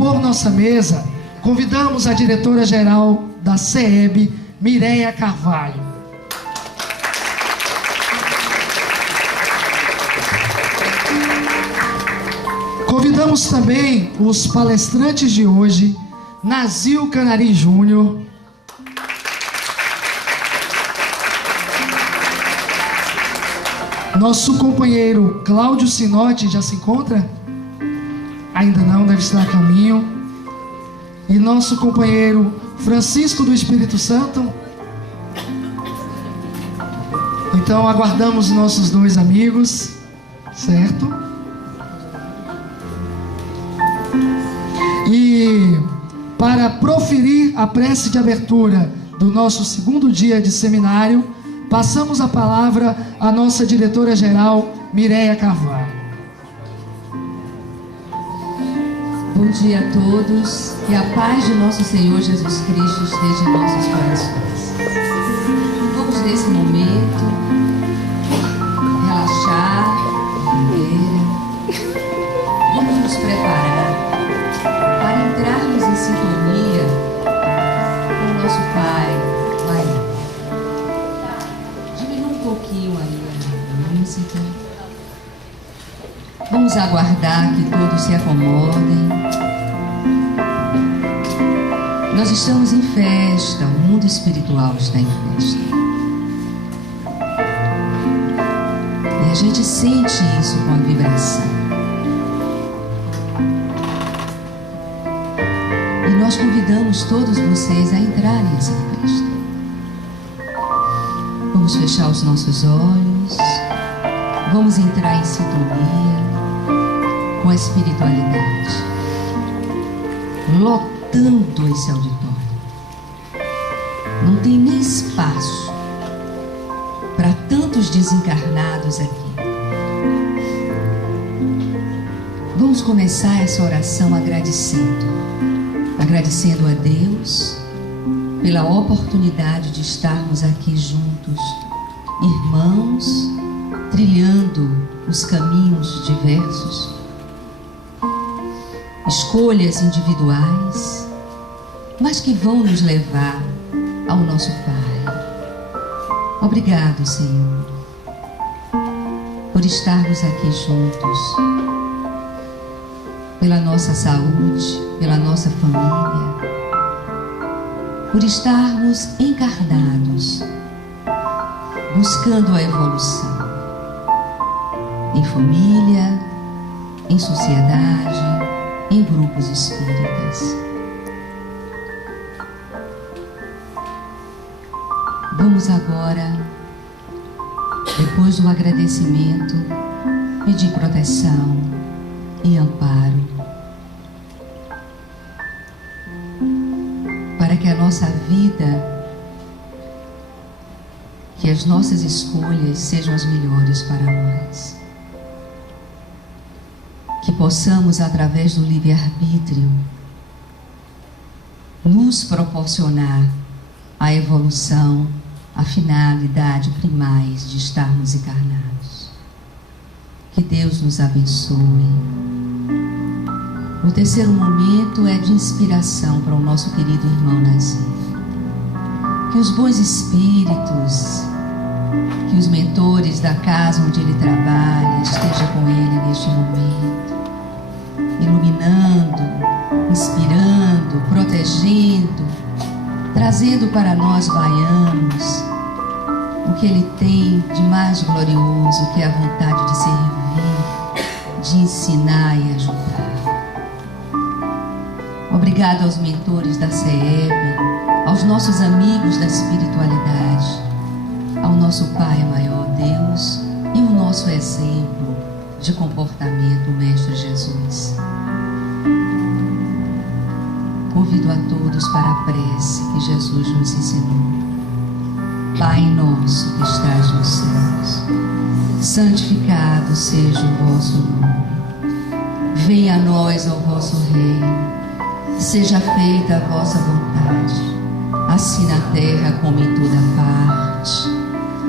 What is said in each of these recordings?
compor nossa mesa, convidamos a diretora-geral da CEB, Mireia Carvalho. Convidamos também os palestrantes de hoje, Nazil Canari Júnior, nosso companheiro Cláudio Sinotti. Já se encontra? Ainda não, deve estar a caminho. E nosso companheiro Francisco do Espírito Santo. Então aguardamos nossos dois amigos, certo? E para proferir a prece de abertura do nosso segundo dia de seminário, passamos a palavra à nossa diretora-geral, Mireia Carvalho. Bom dia a todos, que a paz de nosso Senhor Jesus Cristo esteja em nossos corações. Vamos nesse momento relaxar, vamos nos preparar para entrarmos em sintonia com o nosso Pai. Diminua um pouquinho aí a música. Vamos aguardar que todos se acomodem. Nós estamos em festa, o mundo espiritual está em festa. E a gente sente isso com a vibração. E nós convidamos todos vocês a entrarem nessa festa. Vamos fechar os nossos olhos. Vamos entrar em sintonia com a espiritualidade, lotando esse auditório. Não tem nem espaço para tantos desencarnados aqui. Vamos começar essa oração agradecendo a Deus pela oportunidade de estarmos aqui juntos, irmãos, trilhando os caminhos diversos, escolhas individuais, mas que vão nos levar ao nosso Pai. Obrigado, Senhor, por estarmos aqui juntos, pela nossa saúde, pela nossa família, por estarmos encarnados, buscando a evolução, em família, em sociedade, em grupos espíritas. Vamos agora, depois do agradecimento, pedir proteção e amparo para que a nossa vida, que as nossas escolhas sejam as melhores para nós. Que possamos, através do livre-arbítrio, nos proporcionar a evolução, a finalidade primais de estarmos encarnados. Que Deus nos abençoe. O terceiro momento é de inspiração para o nosso querido irmão Nazil. Que os bons espíritos, que os mentores da casa onde ele trabalha estejam com ele neste momento, iluminando, inspirando, protegendo, trazendo para nós baianos o que ele tem de mais glorioso, que é a vontade de servir, de ensinar e ajudar. Obrigado aos mentores da CEB, aos nossos amigos da espiritualidade, ao nosso Pai maior, Deus, e o nosso exemplo de comportamento, o Mestre Jesus. Convido a todos para a prece que Jesus nos ensinou. Pai nosso que estás nos céus, santificado seja o vosso nome. Venha a nós o vosso reino. Seja feita a vossa vontade, assim na terra como em toda parte.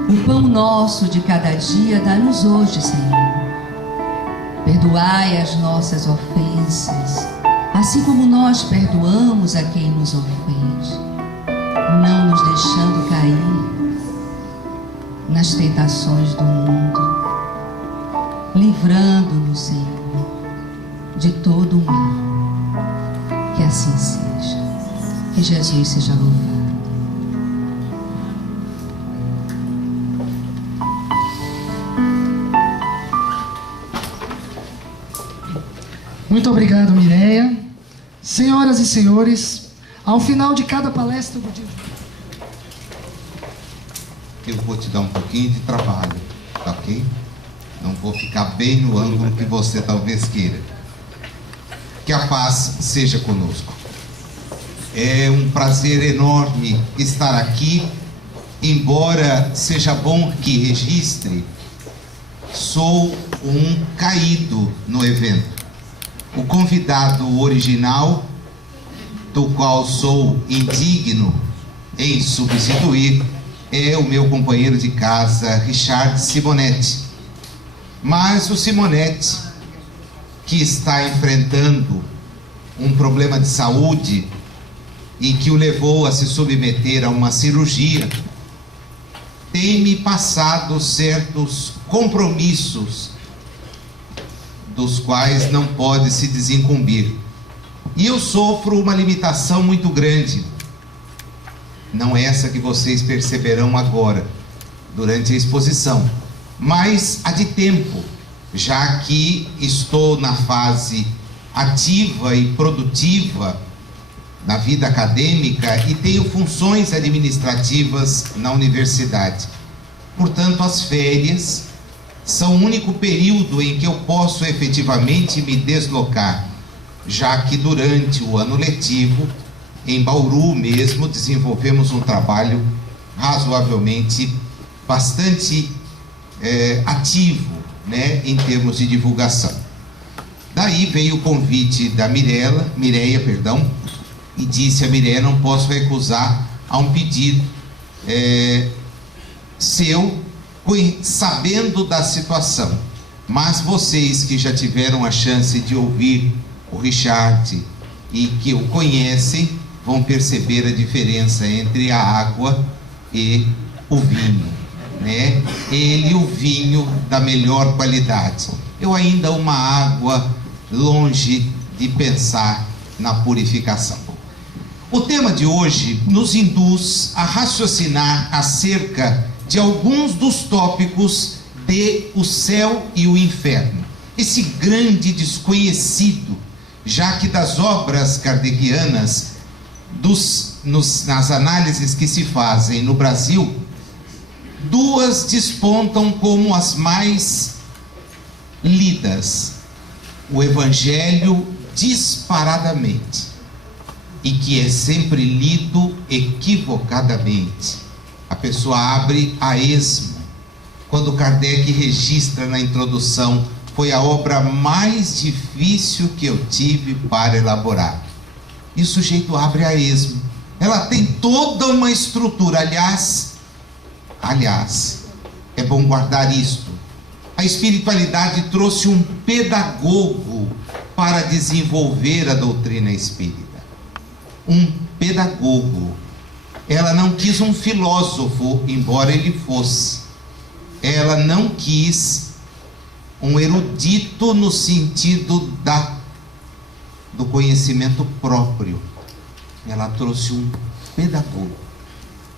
O pão nosso de cada dia dá-nos hoje, Senhor. Perdoai as nossas ofensas, assim como nós perdoamos a quem nos ofende, não nos deixando cair nas tentações do mundo, livrando-nos, Senhor, de todo o mal. Que assim seja. Que Jesus seja louvado. Muito obrigado, Mireia. Senhoras e senhores, ao final de cada palestra do dia... Eu vou te dar um pouquinho de trabalho, tá ok? Não vou ficar bem no ângulo que você talvez queira. Que a paz seja conosco. É um prazer enorme estar aqui, embora seja bom que registre, sou um caído no evento. O convidado original, do qual sou indigno em substituir, é o meu companheiro de casa, Richard Simonetti. Mas o Simonetti, que está enfrentando um problema de saúde e que o levou a se submeter a uma cirurgia, tem me passado certos compromissos dos quais não pode se desincumbir. E eu sofro uma limitação muito grande, não essa que vocês perceberão agora, durante a exposição, mas a de tempo, já que estou na fase ativa e produtiva na vida acadêmica e tenho funções administrativas na universidade. Portanto, as férias são o único período em que eu posso efetivamente me deslocar, já que durante o ano letivo, em Bauru mesmo, desenvolvemos um trabalho razoavelmente bastante ativo, né, em termos de divulgação. Daí veio o convite da Mireia, e disse a Mireia: não posso recusar a um pedido seu, sabendo da situação. Mas vocês que já tiveram a chance de ouvir o Richard e que o conhecem, vão perceber a diferença entre a água e o vinho, né? Ele, o vinho da melhor qualidade. Eu ainda uma água longe de pensar na purificação. O tema de hoje nos induz a raciocinar acerca de alguns dos tópicos de o céu e o inferno. Esse grande desconhecido, já que das obras kardecianas, nas análises que se fazem no Brasil, duas despontam como as mais lidas: o Evangelho disparadamente, e que é sempre lido equivocadamente. A pessoa abre a esmo. Quando Kardec registra na introdução: foi a obra mais difícil que eu tive para elaborar. E o sujeito abre a esmo. Ela tem toda uma estrutura. Aliás, é bom guardar isto. A espiritualidade trouxe um pedagogo para desenvolver a doutrina espírita. Um pedagogo. Ela não quis um filósofo, embora ele fosse. Ela não quis um erudito no sentido do conhecimento próprio. Ela trouxe um pedagogo.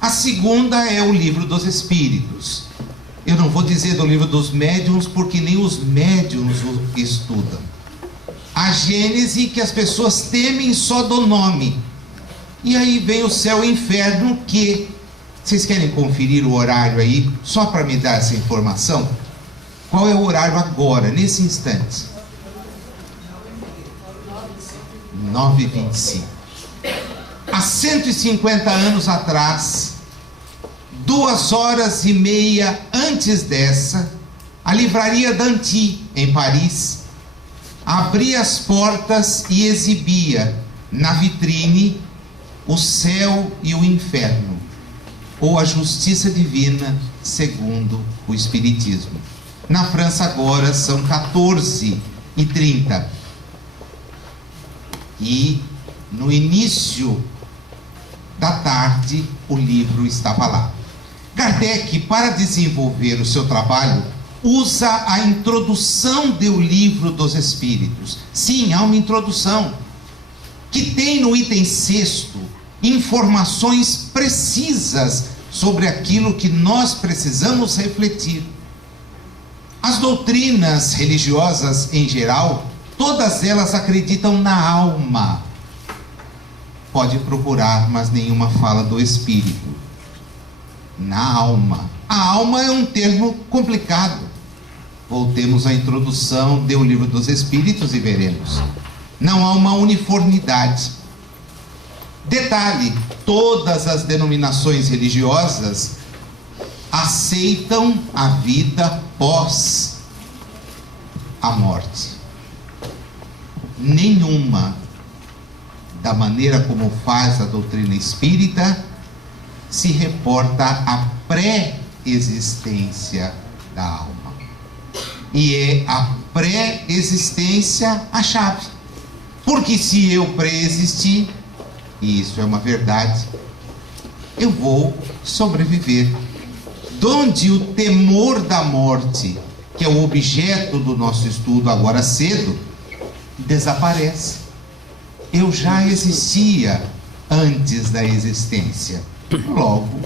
A segunda é o Livro dos Espíritos. Eu não vou dizer do Livro dos Médiuns, porque nem os médiuns o estudam. A Gênese, que as pessoas temem só do nome. E aí vem o céu e o inferno, que... Vocês querem conferir o horário aí, só para me dar essa informação? Qual é o horário agora, nesse instante? 9h25. Há 150 anos atrás, 2h30 antes dessa, a livraria Danty, em Paris, abria as portas e exibia na vitrine o céu e o inferno, ou a justiça divina segundo o Espiritismo. Na França agora são 14h30. E no início da tarde o livro estava lá. Kardec, para desenvolver o seu trabalho, usa a introdução do Livro dos Espíritos. Sim, há uma introdução que tem no item 6º informações precisas sobre aquilo que nós precisamos refletir. As doutrinas religiosas em geral, todas elas acreditam na alma. Pode procurar, mas nenhuma fala do espírito. Na alma. A alma é um termo complicado. Voltemos à introdução do Livro dos Espíritos e veremos. Não há uma uniformidade. Detalhe, todas as denominações religiosas aceitam a vida pós a morte. Nenhuma, da maneira como faz a doutrina espírita, se reporta à pré-existência da alma. E é a pré-existência a chave. Porque se eu pré-existir, e isso é uma verdade, eu vou sobreviver. Donde o temor da morte, que é o objeto do nosso estudo agora cedo, desaparece. Eu já existia antes da existência. Logo,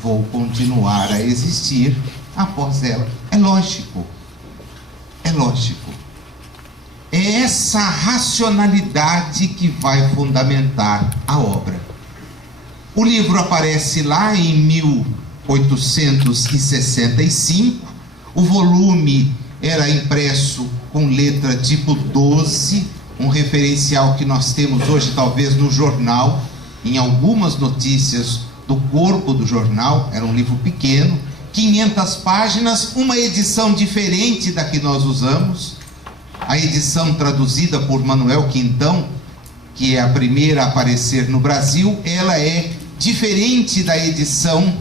vou continuar a existir após ela. É lógico. É lógico. É essa racionalidade que vai fundamentar a obra. O livro aparece lá em 1865. O volume era impresso com letra tipo 12, um referencial que nós temos hoje talvez no jornal, em algumas notícias do corpo do jornal. Era um livro pequeno, 500 páginas, uma edição diferente da que nós usamos. A edição traduzida por Manuel Quintão, que é a primeira a aparecer no Brasil, ela é diferente da edição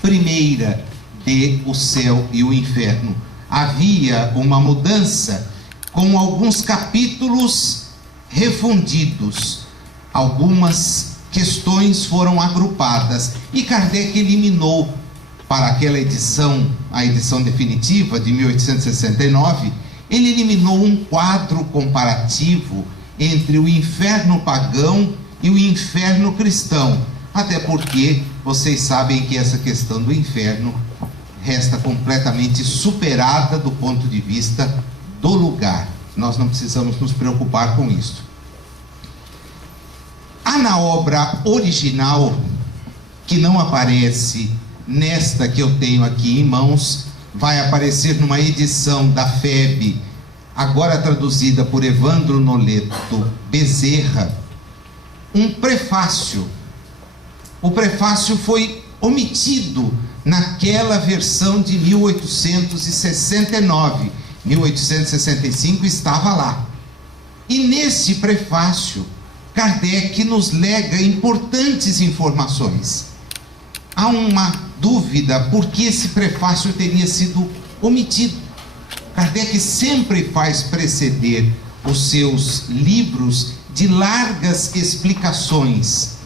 primeira de O Céu e o Inferno. Havia uma mudança com alguns capítulos refundidos. Algumas questões foram agrupadas e Kardec eliminou para aquela edição, a edição definitiva de 1869, ele eliminou um quadro comparativo entre o inferno pagão e o inferno cristão, até porque vocês sabem que essa questão do inferno resta completamente superada do ponto de vista do lugar. Nós não precisamos nos preocupar com isso. Há na obra original, que não aparece nesta que eu tenho aqui em mãos, vai aparecer numa edição da FEB, agora traduzida por Evandro Noleto Bezerra, um prefácio. O prefácio foi omitido naquela versão de 1869. 1865 estava lá. E nesse prefácio, Kardec nos lega importantes informações. Há uma dúvida por que esse prefácio teria sido omitido. Kardec sempre faz preceder os seus livros de largas explicações.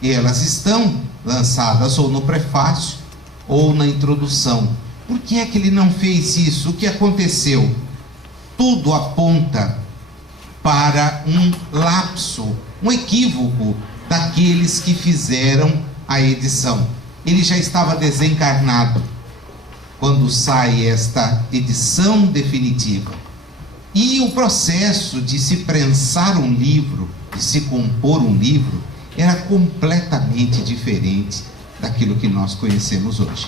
E elas estão lançadas ou no prefácio ou na introdução. Por que é que ele não fez isso? O que aconteceu? Tudo aponta para um lapso, um equívoco daqueles que fizeram a edição. Ele já estava desencarnado quando sai esta edição definitiva. E o processo de se prensar um livro, de se compor um livro, era completamente diferente daquilo que nós conhecemos hoje.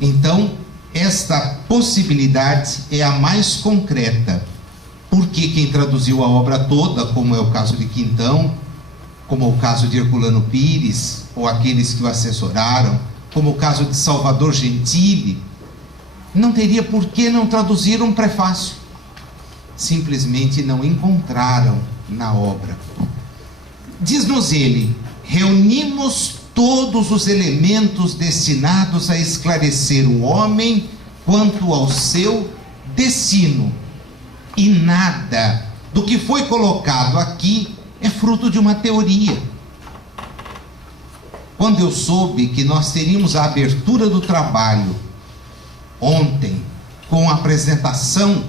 Então, esta possibilidade é a mais concreta, porque quem traduziu a obra toda, como é o caso de Quintão, como o caso de Herculano Pires, ou aqueles que o assessoraram, como o caso de Salvador Gentili, não teria por que não traduzir um prefácio. Simplesmente não encontraram na obra. Diz-nos ele: reunimos todos os elementos destinados a esclarecer o homem quanto ao seu destino, e nada do que foi colocado aqui é fruto de uma teoria. Quando eu soube que nós teríamos a abertura do trabalho ontem, com a apresentação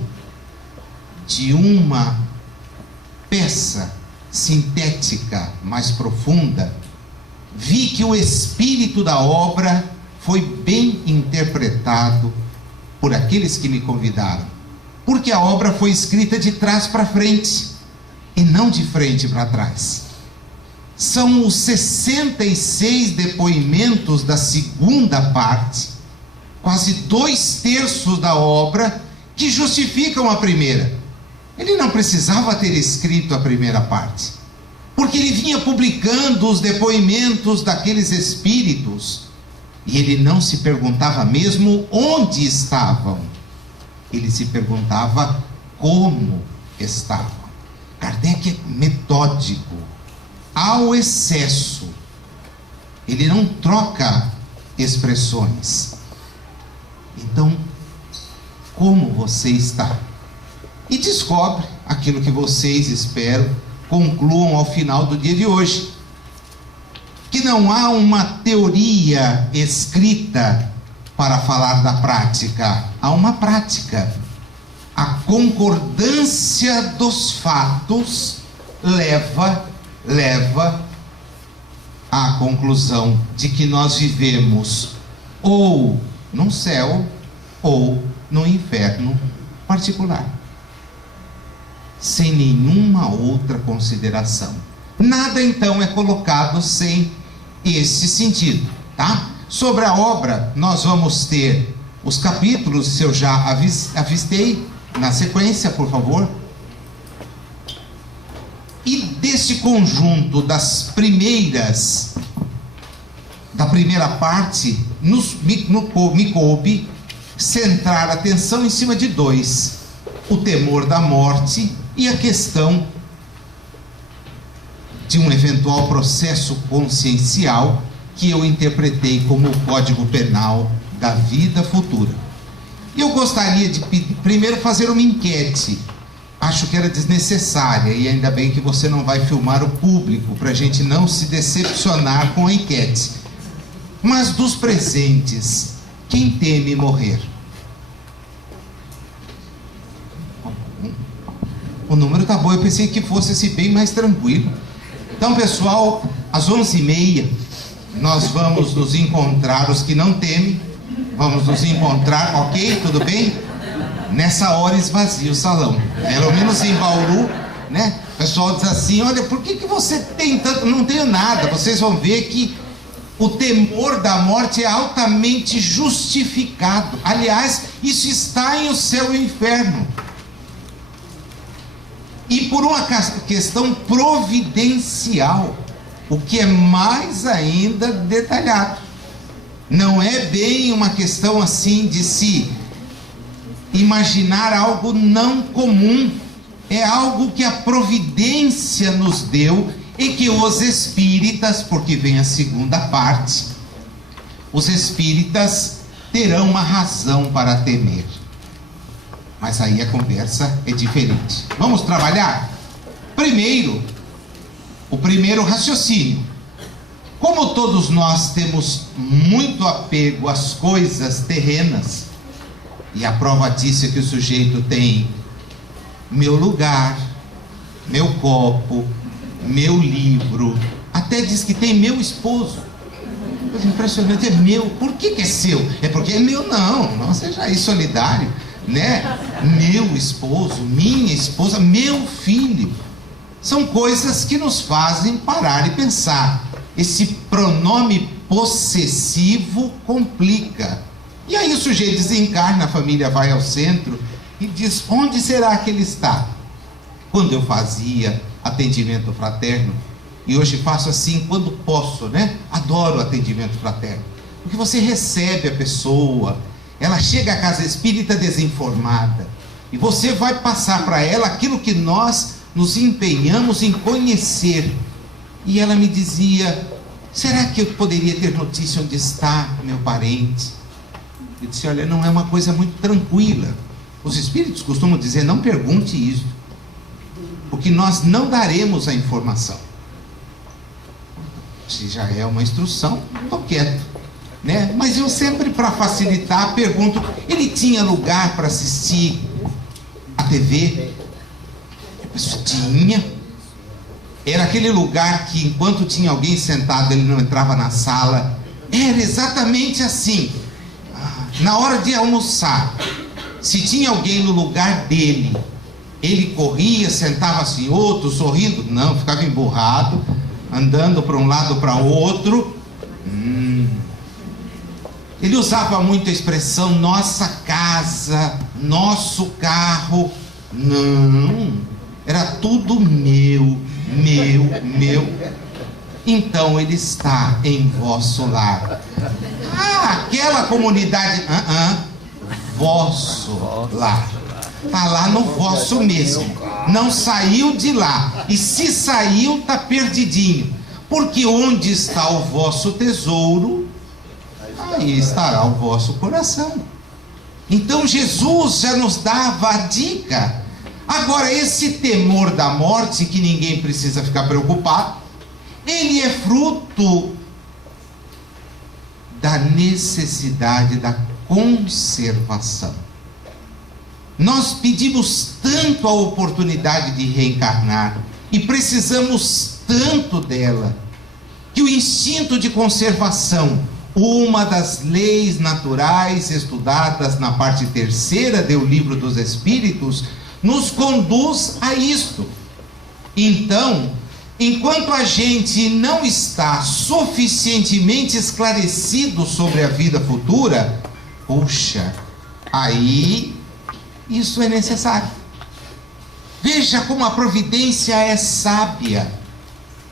de uma peça sintética mais profunda, vi que o espírito da obra foi bem interpretado por aqueles que me convidaram, porque a obra foi escrita de trás para frente e não de frente para trás. São os 66 depoimentos da segunda parte, quase 2/3 da obra, que justificam a primeira. Ele não precisava ter escrito a primeira parte, porque ele vinha publicando os depoimentos daqueles espíritos, e ele não se perguntava mesmo onde estavam, ele se perguntava como estavam. Kardec é metódico ao excesso, ele não troca expressões. Então, como você está? E descobre aquilo que vocês, espero, concluam ao final do dia de hoje: que não há uma teoria escrita para falar da prática, há uma prática. A concordância dos fatos leva à conclusão de que nós vivemos ou no céu ou no inferno particular, sem nenhuma outra consideração. Nada então é colocado sem esse sentido, tá? Sobre a obra, nós vamos ter os capítulos, se eu já avistei, na sequência, por favor. E desse conjunto da primeira parte, me coube centrar a atenção em cima de 2: o temor da morte e a questão de um eventual processo consciencial que eu interpretei como o Código Penal da vida futura. Eu gostaria de primeiro fazer uma enquete. Acho que era desnecessária, e ainda bem que você não vai filmar o público, para a gente não se decepcionar com a enquete. Mas dos presentes, quem teme morrer? O número tá bom, eu pensei que fosse esse bem mais tranquilo. Então, pessoal, às 11h30, nós vamos nos encontrar, os que não temem, vamos nos encontrar, ok? Tudo bem? Nessa hora esvazia o salão, pelo menos em Bauru, né? O pessoal diz assim: olha, por que você tem tanto? Não tenho nada. Vocês vão ver que o temor da morte é altamente justificado. Aliás, isso está em O Céu e o Inferno. E por uma questão providencial, o que é mais ainda detalhado. Não é bem uma questão assim de se imaginar algo não comum. É algo que a providência nos deu e que os espíritas, porque vem a segunda parte, os espíritas terão uma razão para temer. Mas aí a conversa é diferente. Vamos trabalhar? Primeiro, o primeiro raciocínio. Como todos nós temos muito apego às coisas terrenas, e a prova disso é que o sujeito tem meu lugar, meu copo, meu livro, até diz que tem meu esposo. Coisa impressionante, é meu. Por que é seu? É porque é meu? Não seja aí solidário, né? Meu esposo, minha esposa, meu filho. São coisas que nos fazem parar e pensar. Esse pronome possessivo complica. E aí o sujeito desencarna, a família vai ao centro e diz: onde será que ele está? Quando eu fazia atendimento fraterno, e hoje faço assim quando posso, né? Adoro o atendimento fraterno, porque você recebe a pessoa, ela chega à casa espírita desinformada, e você vai passar para ela aquilo que nós nos empenhamos em conhecer. E ela me dizia: será que eu poderia ter notícia onde está meu parente? Eu disse: olha, não é uma coisa muito tranquila. Os espíritos costumam dizer: não pergunte isso. porque nós não daremos a informação. Se já é uma instrução, estou quieto, né? Mas eu sempre, para facilitar, pergunto: ele tinha lugar para assistir a TV? Isso tinha. Era aquele lugar que, enquanto tinha alguém sentado, ele não entrava na sala. Era exatamente assim. Na hora de almoçar, se tinha alguém no lugar dele, ele corria, sentava-se em outro, sorrindo? Não, ficava emburrado, andando para um lado para outro. Ele usava muito a expressão nossa casa, nosso carro. Não, era tudo meu. Então ele está em vosso lar. Aquela comunidade, vosso lar. Está lá no vosso mesmo. Não saiu de lá. E se saiu, está perdidinho. Porque onde está o vosso tesouro, aí estará o vosso coração. Então Jesus já nos dava a dica. Agora, esse temor da morte, que ninguém precisa ficar preocupado, ele é fruto da necessidade da conservação. Nós pedimos tanto a oportunidade de reencarnar e precisamos tanto dela, que o instinto de conservação, uma das leis naturais estudadas na parte 3ª do Livro dos Espíritos, nos conduz a isto. Então, enquanto a gente não está suficientemente esclarecido sobre a vida futura, puxa, aí isso é necessário. Veja como a providência é sábia.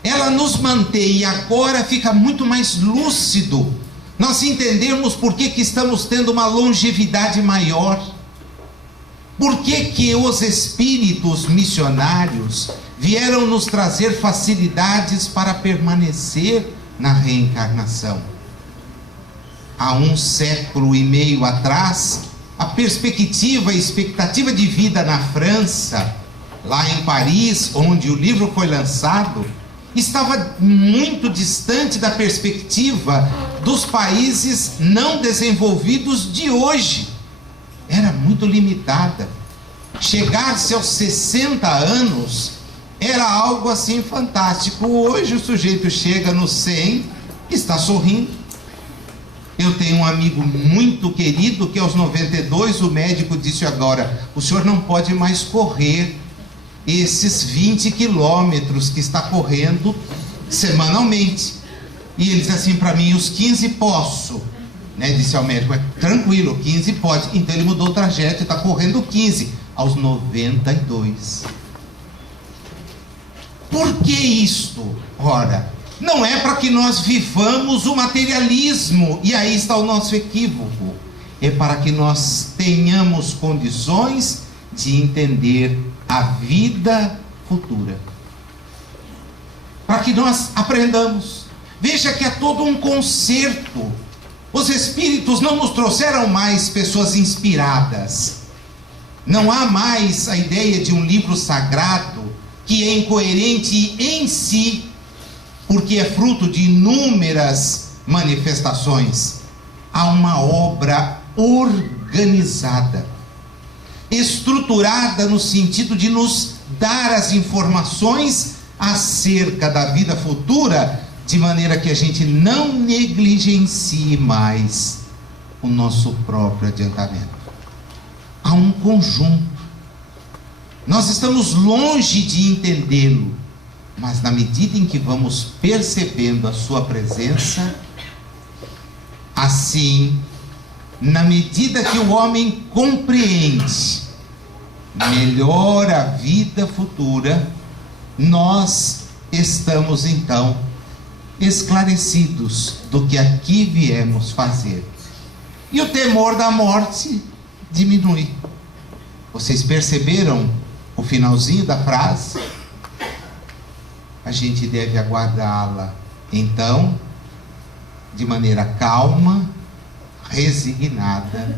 Ela nos mantém, e agora fica muito mais lúcido nós entendermos por que estamos tendo uma longevidade maior. Por que os espíritos missionários vieram nos trazer facilidades para permanecer na reencarnação? Há 1,5 séculos atrás, a perspectiva e expectativa de vida na França, lá em Paris, onde o livro foi lançado, estava muito distante da perspectiva dos países não desenvolvidos de hoje. Era muito limitada. Chegar-se aos 60 anos era algo assim fantástico. Hoje o sujeito chega nos 100 e está sorrindo. Eu tenho um amigo muito querido que aos 92 o médico disse: agora, o senhor não pode mais correr esses 20 quilômetros que está correndo semanalmente. E ele disse assim para mim: os 15 posso, né? Disse ao médico: tranquilo, 15 pode. Então ele mudou o trajeto e está correndo 15 aos 92. Por que isto? Ora, não é para que nós vivamos o materialismo, e aí está o nosso equívoco. É para que nós tenhamos condições de entender a vida futura, para que nós aprendamos. Veja que é todo um concerto. Os espíritos não nos trouxeram mais pessoas inspiradas. Não há mais a ideia de um livro sagrado que é incoerente em si, porque é fruto de inúmeras manifestações. Há uma obra organizada, estruturada no sentido de nos dar as informações acerca da vida futura, de maneira que a gente não negligencie mais o nosso próprio adiantamento. Há um conjunto. Nós estamos longe de entendê-lo, mas na medida em que vamos percebendo a sua presença, assim, na medida que o homem compreende melhor a vida futura, nós estamos então esclarecidos do que aqui viemos fazer. E o temor da morte diminui. Vocês perceberam o finalzinho da frase? A gente deve aguardá-la, então, de maneira calma, resignada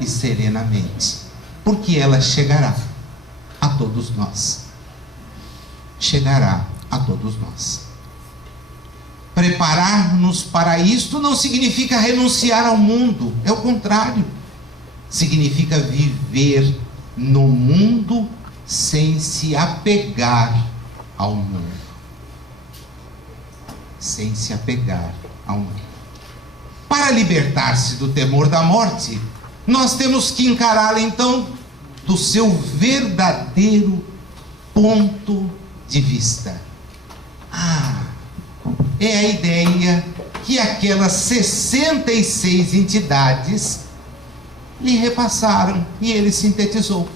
e serenamente, porque ela chegará a todos nós. chegará a todos nós. Preparar-nos para isto não significa renunciar ao mundo, é o contrário. Significa viver no mundo sem se apegar ao mundo. Sem se apegar ao mundo. Para libertar-se do temor da morte, nós temos que encará-la então do seu verdadeiro ponto de vista. É a ideia que aquelas 66 entidades lhe repassaram e ele sintetizou.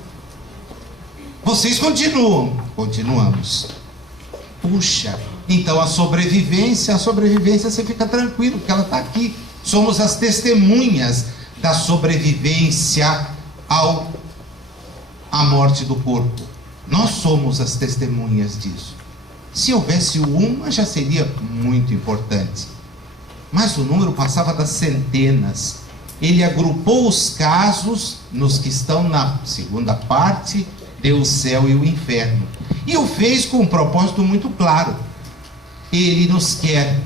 Vocês continuam? Continuamos. Puxa, então a sobrevivência você fica tranquilo, porque ela está aqui. Somos as testemunhas da sobrevivência à morte do corpo. Nós somos as testemunhas disso. Se houvesse uma, já seria muito importante. Mas o número passava das centenas. Ele agrupou os casos nos que estão na segunda parte, deu o céu e o inferno. E o fez com um propósito muito claro. Ele nos quer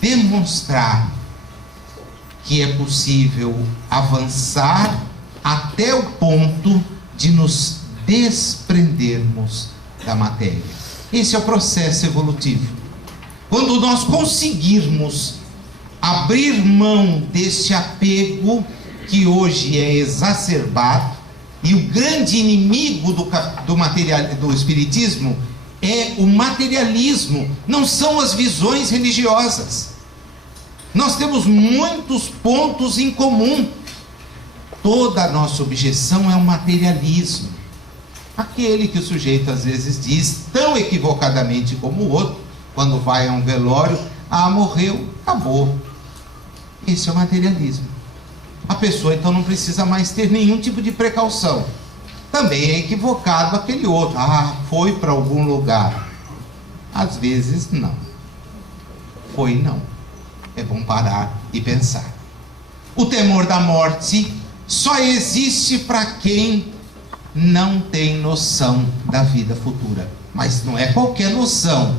demonstrar que é possível avançar até o ponto de nos desprendermos da matéria. Esse é o processo evolutivo. Quando nós conseguirmos abrir mão desse apego que hoje é exacerbado, e o grande inimigo do espiritismo é o materialismo, não são as visões religiosas. Nós temos muitos pontos em comum. Toda a nossa objeção é o materialismo. Aquele que o sujeito às vezes diz, tão equivocadamente como o outro, quando vai a um velório, morreu, acabou. Esse é o materialismo. A pessoa então não precisa mais ter nenhum tipo de precaução. Também é equivocado aquele outro, foi para algum lugar. Às vezes não. Foi não. É bom parar e pensar. O temor da morte só existe para quem não tem noção da vida futura. Mas não é qualquer noção.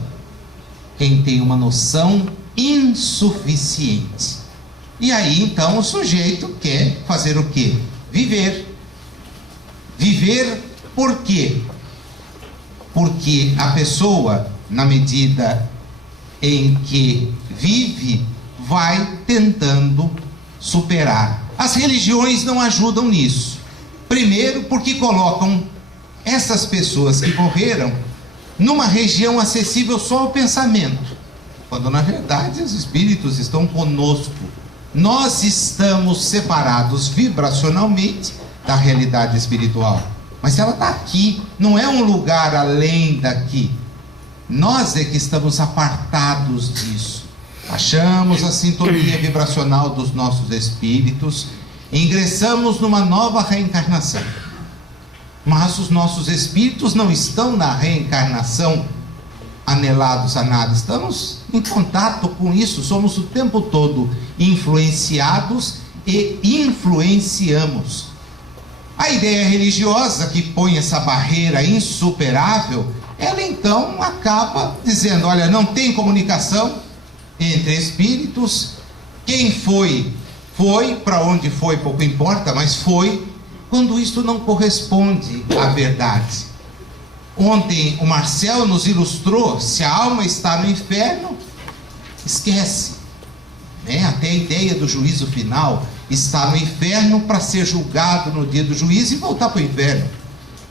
Quem tem uma noção insuficiente. E aí então o sujeito quer fazer o quê? Viver. Viver por quê? Porque a pessoa, na medida em que vive, vai tentando superar. As religiões não ajudam nisso. Primeiro, porque colocam essas pessoas que morreram numa região acessível só ao pensamento, quando na verdade os espíritos estão conosco. Nós estamos separados vibracionalmente da realidade espiritual, mas ela está aqui, não é um lugar além daqui. Nós é que estamos apartados disso. Achamos a sintonia vibracional dos nossos espíritos, ingressamos numa nova reencarnação. Mas os nossos espíritos não estão na reencarnação anelados a nada. Estamos em contato com isso, somos o tempo todo influenciados e influenciamos. A ideia religiosa que põe essa barreira insuperável, ela então acaba dizendo, olha, não tem comunicação entre espíritos. Quem foi, para onde foi, pouco importa, mas foi, quando isto não corresponde à verdade. Ontem o Marcel nos ilustrou, se a alma está no inferno, esquece, né? Até a ideia do juízo final, está no inferno para ser julgado no dia do juízo e voltar para o inferno,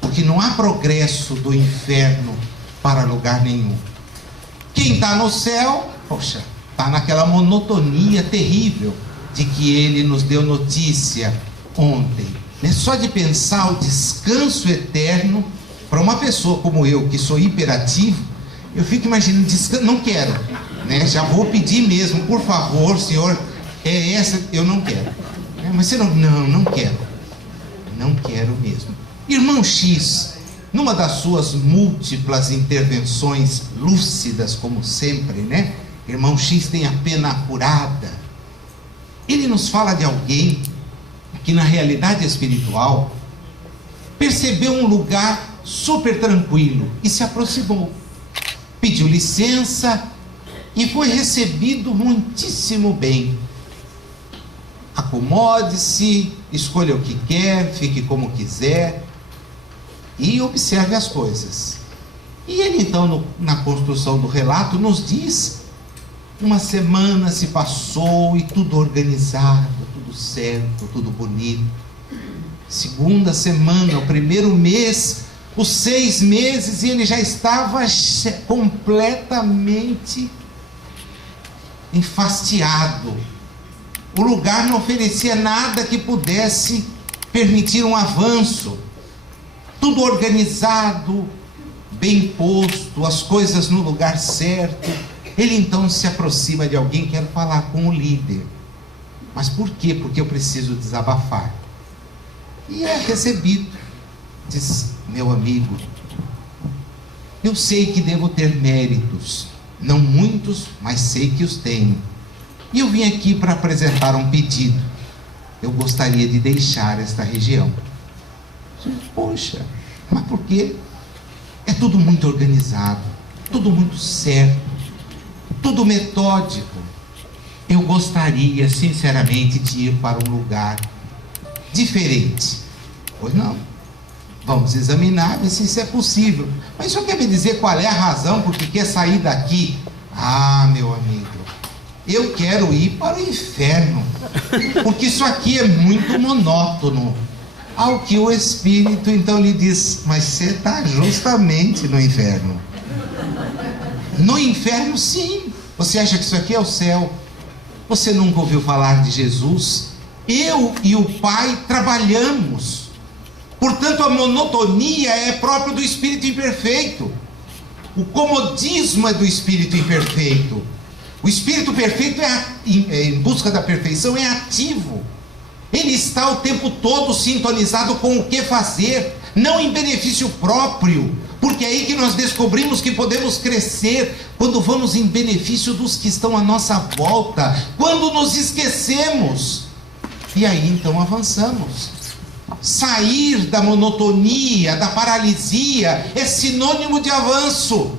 porque não há progresso do inferno para lugar nenhum. Quem está no céu, poxa, está naquela monotonia terrível de que ele nos deu notícia ontem, né? Só de pensar o descanso eterno para uma pessoa como eu, que sou hiperativo, eu fico imaginando, não quero, né? Já vou pedir mesmo, por favor, senhor, eu não quero. Mas você não quero. Não quero mesmo. Irmão X, numa das suas múltiplas intervenções lúcidas, como sempre, né? Irmão X tem a pena apurada. Ele nos fala de alguém que na realidade espiritual percebeu um lugar super tranquilo e se aproximou. pediu licença e foi recebido muitíssimo bem. Acomode-se, escolha o que quer, fique como quiser e observe as coisas. E ele então, na construção do relato, nos diz: uma semana se passou e tudo organizado, tudo certo, tudo bonito. Segunda semana, o primeiro mês, os 6 meses, e ele já estava completamente enfastiado. O lugar não oferecia nada que pudesse permitir um avanço. Tudo organizado, bem posto, as coisas no lugar certo. Ele então se aproxima de alguém, quer falar com o líder. Mas por quê? Porque eu preciso desabafar. E é recebido. Diz: meu amigo, eu sei que devo ter méritos, não muitos, mas sei que os tenho. E eu vim aqui para apresentar um pedido. Eu gostaria de deixar esta região. Poxa, mas por quê? É tudo muito organizado, tudo muito certo, tudo metódico. Eu gostaria, sinceramente, de ir para um lugar diferente. Pois não. Vamos examinar, ver se isso é possível. Mas o senhor quer me dizer qual é a razão por que quer sair daqui? Ah, meu amigo, eu quero ir para o inferno, porque isso aqui é muito monótono. Ao que o Espírito então lhe diz: mas você está justamente no inferno. No inferno, sim. Você acha que isso aqui é o céu? Você nunca ouviu falar de Jesus? Eu e o Pai trabalhamos. Portanto, a monotonia é própria do espírito imperfeito. O comodismo é do espírito imperfeito. O espírito perfeito em busca da perfeição é ativo. Ele está o tempo todo sintonizado com o que fazer, não em benefício próprio, porque é aí que nós descobrimos que podemos crescer, quando vamos em benefício dos que estão à nossa volta, quando nos esquecemos, e aí então avançamos. Sair da monotonia, da paralisia, é sinônimo de avanço.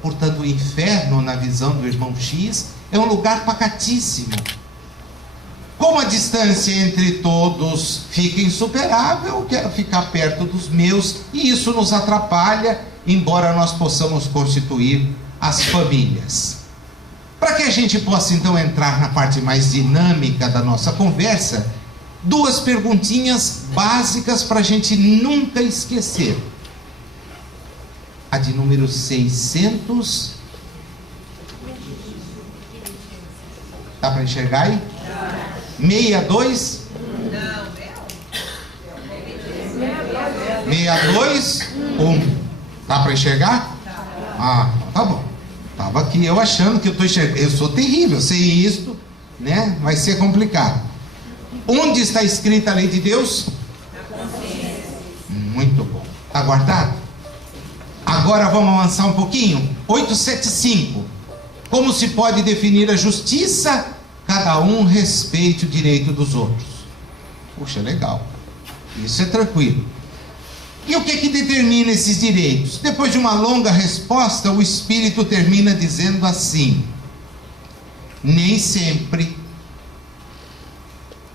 Portanto, o inferno, na visão do irmão X, é um lugar pacatíssimo. Como a distância entre todos fica insuperável, eu quero ficar perto dos meus, e isso nos atrapalha, embora nós possamos constituir as famílias. Para que a gente possa então entrar na parte mais dinâmica da nossa conversa, 2 perguntinhas básicas para a gente nunca esquecer. A de número 600. Dá para enxergar aí? 62? Não. 62? 1. Dá para enxergar? Ah, tá bom. Estava aqui eu achando que eu estou enxergando. Eu sou terrível, sei isso, né? Vai ser complicado. Onde está escrita a lei de Deus? Na consciência. Muito bom. Está guardado? Agora vamos avançar um pouquinho. 875. Como se pode definir a justiça? Cada um respeite o direito dos outros. Puxa, legal. Isso é tranquilo. E o que determina esses direitos? Depois de uma longa resposta, o Espírito termina dizendo assim: nem sempre,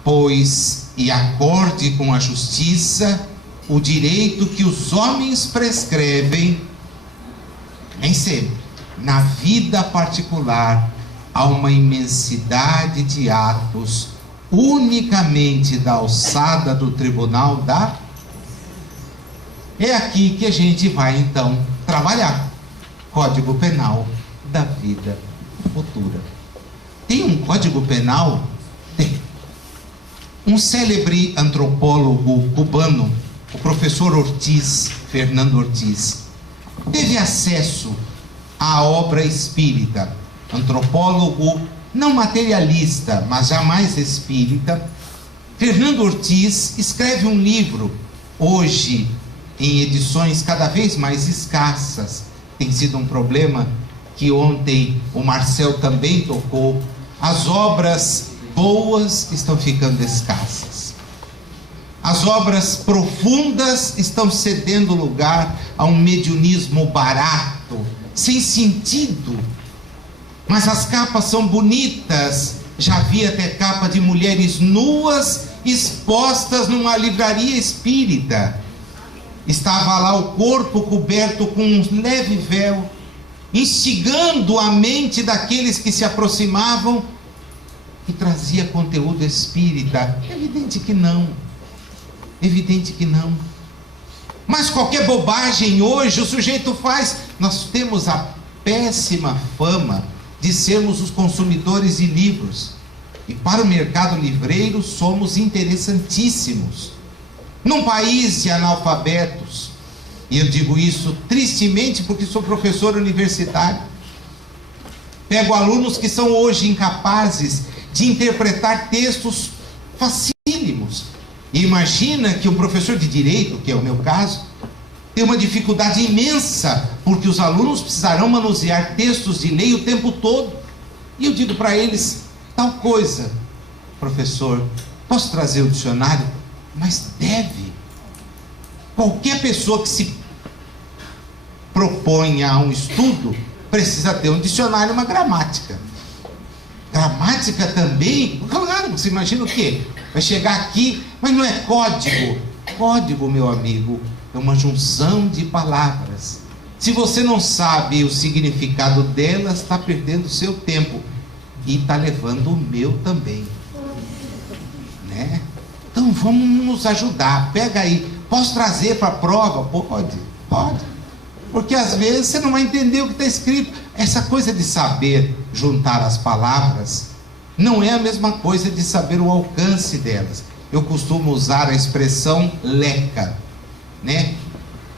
pois, e acorde com a justiça, o direito que os homens prescrevem, nem sempre, na vida particular, há uma imensidade de atos, unicamente da alçada do tribunal da... É aqui que a gente vai então trabalhar. Código Penal da vida futura. Tem um Código Penal? Tem. Um célebre antropólogo cubano, o professor Ortiz, Fernando Ortiz, teve acesso à obra espírita. Antropólogo não materialista, mas jamais espírita. Fernando Ortiz escreve um livro, hoje em edições cada vez mais escassas. Tem sido um problema que ontem o Marcel também tocou. As obras boas estão ficando escassas. As obras profundas estão cedendo lugar a um mediunismo barato, sem sentido. Mas as capas são bonitas. Já havia até capa de mulheres nuas expostas numa livraria espírita. Estava lá o corpo coberto com um leve véu, instigando a mente daqueles que se aproximavam, e trazia conteúdo espírita. Evidente que não. Evidente que não. Mas qualquer bobagem hoje o sujeito faz. Nós temos a péssima fama de sermos os consumidores de livros. E para o mercado livreiro somos interessantíssimos. Num país de analfabetos, e eu digo isso tristemente porque sou professor universitário, pego alunos que são hoje incapazes de interpretar textos facílimos. E imagina que um professor de direito, que é o meu caso, tem uma dificuldade imensa, porque os alunos precisarão manusear textos de lei o tempo todo. E eu digo para eles, tal coisa, professor, posso trazer o dicionário? Mas deve. Qualquer pessoa que se propõe a um estudo precisa ter um dicionário e uma gramática. Gramática também? Claro, você imagina o quê? Vai chegar aqui, mas não é código. Código, meu amigo, é uma junção de palavras. Se você não sabe o significado delas, está perdendo o seu tempo. E está levando o meu também. Né? Então vamos nos ajudar. Pega aí. Posso trazer para a prova? Pode. Porque às vezes você não vai entender o que está escrito. Essa coisa de saber juntar as palavras não é a mesma coisa de saber o alcance delas. Eu costumo usar a expressão leca, né?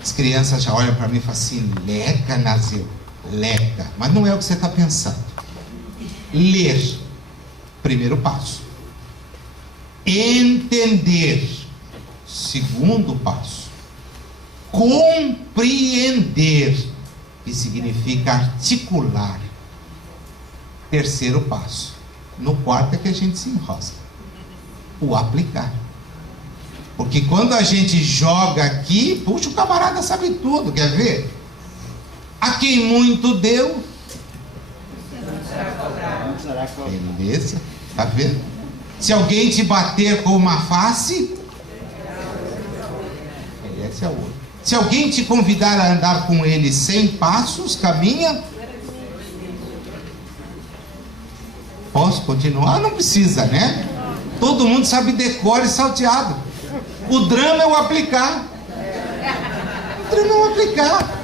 As crianças já olham para mim e falam assim, leca, Nazil, leca. Mas não é o que você está pensando. Ler, primeiro passo. Entender, segundo passo. Compreender, que significa articular, terceiro passo. No quarto é que a gente se enrosca. O aplicar. Porque quando a gente joga aqui, puxa, o camarada sabe tudo, quer ver? A quem muito deu, beleza, tá vendo? Se alguém te bater com uma face, esse é o outro. Se alguém te convidar a andar com ele 100 passos, caminha. Posso continuar? Não precisa, né? Todo mundo sabe decor e salteado. O drama é o aplicar. O drama é o aplicar.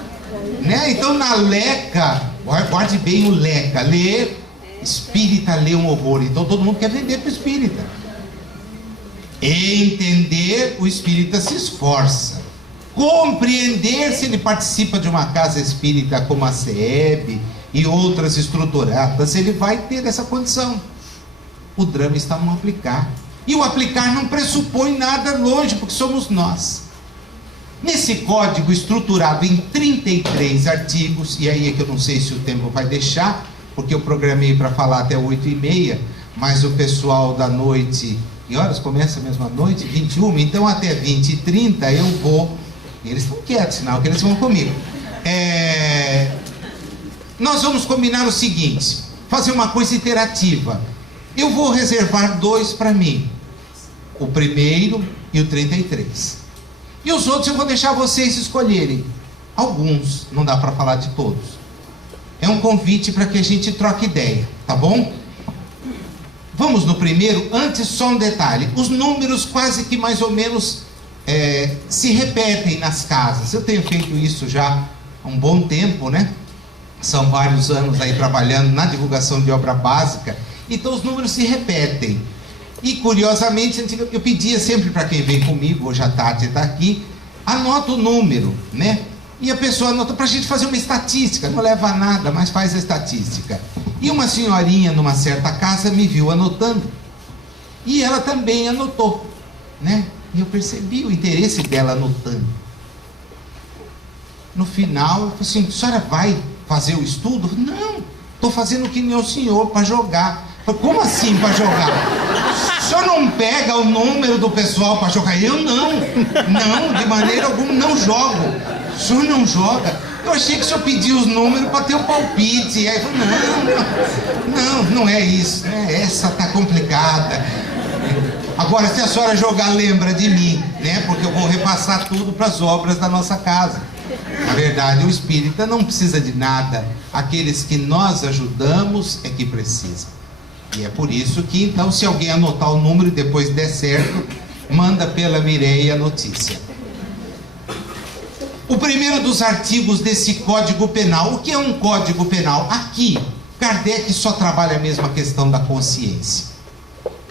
Né? Então na leca, guarde bem o leca. Ler, espírita lê um horror. Então todo mundo quer vender para o espírita. Entender, o espírita se esforça. Compreender, se ele participa de uma casa espírita como a CEB e outras estruturadas, ele vai ter essa condição. O drama está no aplicar. E o aplicar não pressupõe nada longe, porque somos nós. Nesse código estruturado em 33 artigos, e aí é que eu não sei se o tempo vai deixar, porque eu programei para falar até 8h30, mas o pessoal da noite, que horas começa mesmo a noite? 21, então até 20h30 eu vou. Eles estão quietos, sinal que eles vão comigo. Nós vamos combinar o seguinte: fazer uma coisa interativa. Eu vou reservar 2 para mim, o primeiro e o 33. E os outros eu vou deixar vocês escolherem. Alguns, não dá para falar de todos. É um convite para que a gente troque ideia, tá bom? Vamos no primeiro. Antes, só um detalhe: os números quase que mais ou menos se repetem nas casas. Eu tenho feito isso já há um bom tempo, né? São vários anos aí trabalhando na divulgação de obra básica. Então os números se repetem. E curiosamente eu pedia sempre para quem vem comigo, hoje a Tati está aqui, anota o número, né? E a pessoa anota para a gente fazer uma estatística. Não leva a nada, mas faz a estatística. E uma senhorinha numa certa casa me viu anotando. E ela também anotou, né? E eu percebi o interesse dela anotando. No final, eu falei assim: a senhora vai fazer o estudo? Não, estou fazendo que nem o senhor, para jogar. Eu falei: como assim para jogar? O senhor não pega o número do pessoal para jogar? Eu não, de maneira alguma, não jogo. O senhor não joga? Eu achei que o senhor pediu os números para ter um palpite. Aí eu falei, não é isso, né? Essa tá complicada. Agora, se a senhora jogar, lembra de mim, né? Porque eu vou repassar tudo para as obras da nossa casa. Na verdade, o espírita não precisa de nada. Aqueles que nós ajudamos é que precisam. E é por isso que, então, se alguém anotar o número e depois der certo, manda pela Mireia a notícia. O primeiro dos artigos desse Código Penal. O que é um Código Penal? Aqui, Kardec só trabalha mesmo a questão da consciência.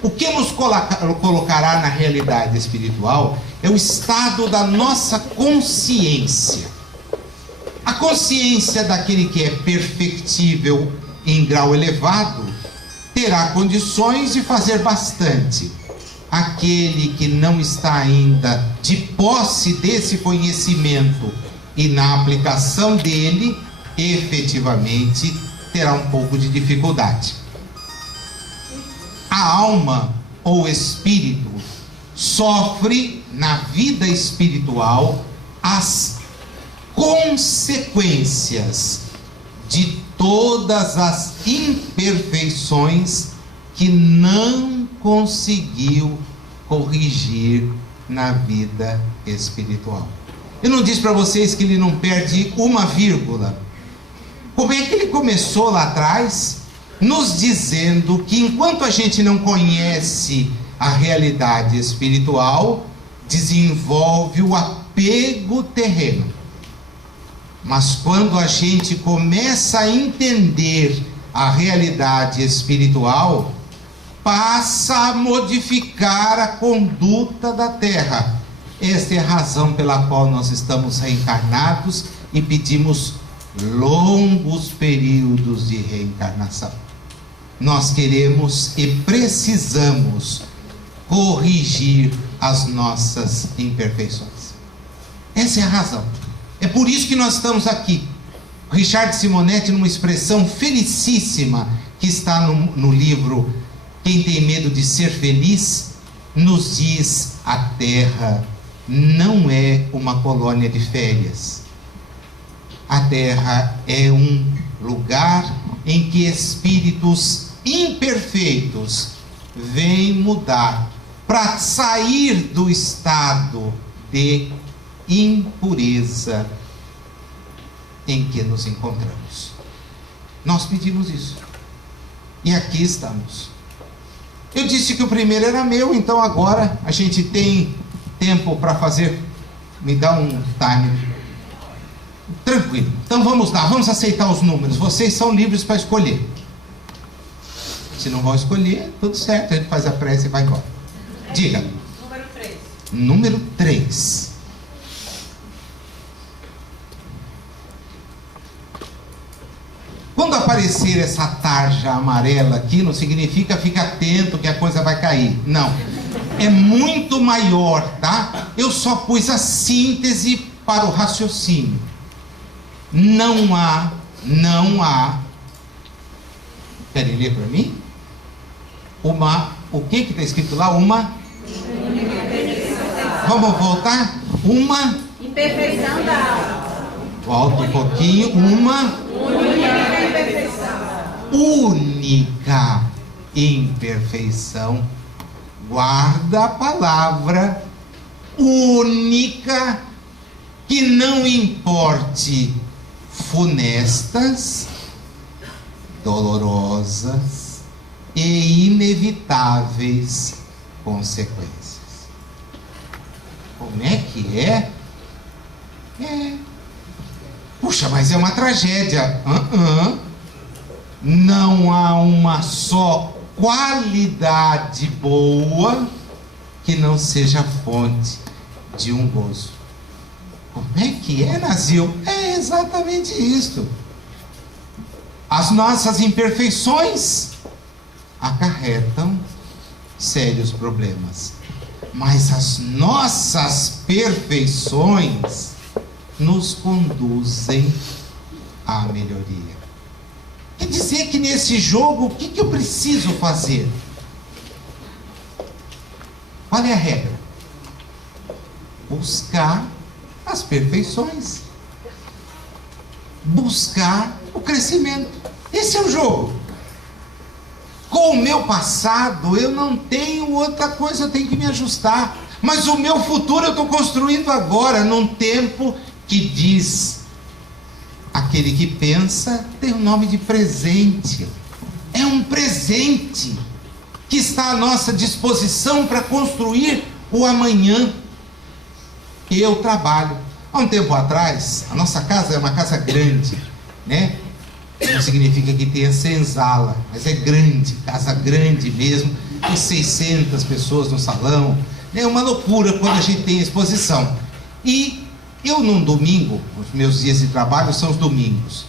O que nos colocará na realidade espiritual é o estado da nossa consciência. A consciência daquele que é perfectível em grau elevado terá condições de fazer bastante. Aquele que não está ainda de posse desse conhecimento e na aplicação dele, efetivamente terá um pouco de dificuldade. A alma ou espírito sofre na vida espiritual as consequências de todas as imperfeições que não conseguiu corrigir na vida espiritual. Eu não disse para vocês que ele não perde uma vírgula. Como é que ele começou lá atrás, nos dizendo que enquanto a gente não conhece a realidade espiritual, desenvolve o apego terreno. Mas quando a gente começa a entender a realidade espiritual, passa a modificar a conduta da terra. Esta é a razão pela qual nós estamos reencarnados e pedimos longos períodos de reencarnação. Nós queremos e precisamos corrigir as nossas imperfeições. Essa é a razão. É por isso que nós estamos aqui. Richard Simonetti, numa expressão felicíssima que está no livro Quem Tem Medo de Ser Feliz, nos diz: a Terra não é uma colônia de férias. A Terra é um lugar em que espíritos imperfeitos vêm mudar para sair do estado de impureza em que nos encontramos. Nós pedimos isso. E aqui estamos. Eu disse que o primeiro era meu, então agora a gente tem tempo para fazer. Me dá um time. Tranquilo. Então vamos lá, vamos aceitar os números. Vocês são livres para escolher. Se não vão escolher, tudo certo. A gente faz a prece e vai embora. Diga. Número 3. Número 3. Quando aparecer essa tarja amarela aqui, não significa fica atento que a coisa vai cair. Não. É muito maior, tá? Eu só pus a síntese para o raciocínio. Não há. Querem ler para mim? O que está escrito lá? Vamos voltar? Uma Imperfeição da alma. Volta um pouquinho. Única imperfeição. Guarda a palavra única, que não importe funestas, dolorosas e inevitáveis consequências. Como é que é? Puxa, mas é uma tragédia. Não há uma só qualidade boa que não seja fonte de um gozo. Como é que é, Nazil? É exatamente isso. As nossas imperfeições acarretam sérios problemas, mas as nossas perfeições nos conduzem à melhoria. Quer dizer que nesse jogo, o que eu preciso fazer? Qual é a regra? Buscar as perfeições. buscar o crescimento. Esse é o jogo. Com o meu passado, eu não tenho outra coisa, eu tenho que me ajustar. Mas o meu futuro eu estou construindo agora, num tempo que diz: aquele que pensa tem o nome de presente. É um presente que está à nossa disposição para construir o amanhã. Eu trabalho. Há um tempo atrás, a nossa casa é uma casa grande, né? Não significa que tenha senzala, mas é grande, casa grande mesmo, com 600 pessoas no salão. É uma loucura quando a gente tem exposição. E eu, num domingo, os meus dias de trabalho são os domingos,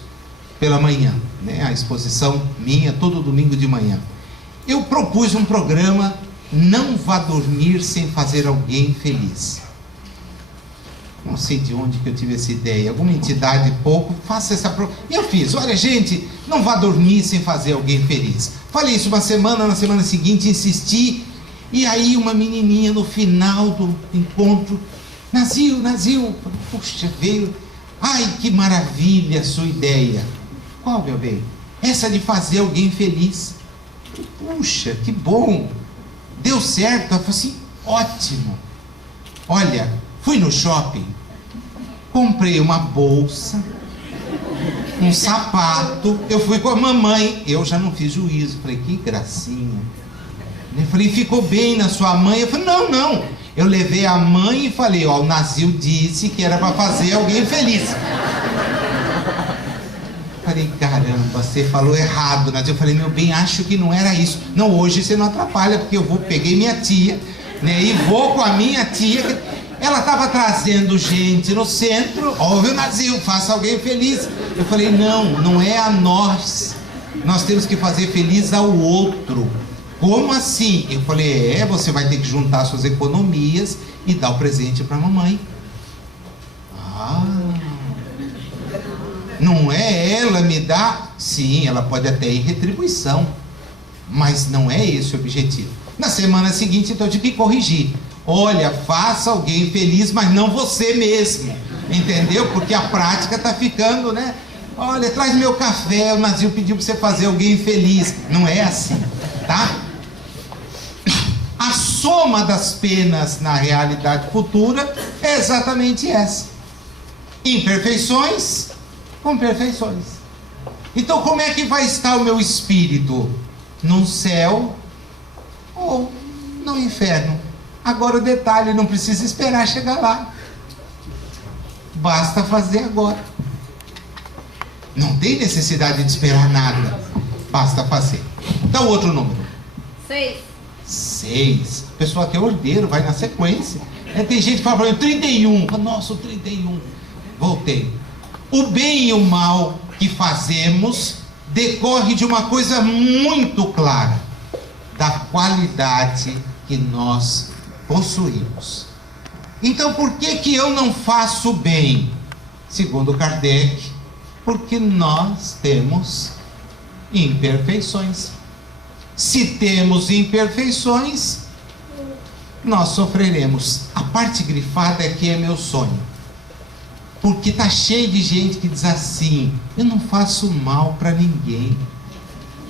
pela manhã, né? A exposição minha, todo domingo de manhã. Eu propus um programa: não vá dormir sem fazer alguém feliz. Não sei de onde que eu tive essa ideia, alguma entidade pouco, faça essa... E eu fiz: olha gente, não vá dormir sem fazer alguém feliz. Falei isso uma semana, na semana seguinte insisti, e aí uma menininha no final do encontro: Nazil, puxa, veio, ai que maravilha a sua ideia. Qual, meu bem? Essa de fazer alguém feliz. Puxa, que bom, deu certo. Eu falei assim: ótimo. Olha, fui no shopping, comprei uma bolsa, um sapato, eu fui com a mamãe, eu já não fiz juízo, falei: que gracinha. Eu falei: ficou bem na sua mãe? Eu falei: não, eu levei a mãe e falei: ó, o Nazil disse que era para fazer alguém feliz. Falei: caramba, você falou errado, Nazil. Eu falei: meu bem, acho que não era isso. Não, hoje você não atrapalha, porque peguei minha tia, né, e vou com a minha tia. Ela estava trazendo gente no centro. Ouve o Nazil, faça alguém feliz. Eu falei: não é a nós. Nós temos que fazer feliz ao outro. Como assim? Eu falei: você vai ter que juntar suas economias e dar o presente para a mamãe. Não é ela me dar? Sim, ela pode até ir retribuição, mas não é esse o objetivo. Na semana seguinte, então, eu tive que corrigir. Olha, faça alguém feliz, mas não você mesmo, entendeu? Porque a prática está ficando, né? Olha, traz meu café, o Nazil pediu para você fazer alguém feliz. Não é assim, tá? A soma das penas na realidade futura é exatamente essa: imperfeições com perfeições. Então, como é que vai estar o meu espírito? No céu ou no inferno? Agora o detalhe: não precisa esperar chegar lá, basta fazer agora. Não tem necessidade de esperar nada, basta fazer. Então, outro número: 6. O pessoal que é ordeiro vai na sequência. Tem gente que fala para mim: 31. Nossa, o 31. Voltei. O bem e o mal que fazemos decorre de uma coisa muito clara: da qualidade que nós possuímos. Então, por que eu não faço bem? Segundo Kardec, porque nós temos imperfeições. Se temos imperfeições, nós sofreremos. A parte grifada aqui é meu sonho, porque está cheio de gente que diz assim: eu não faço mal para ninguém.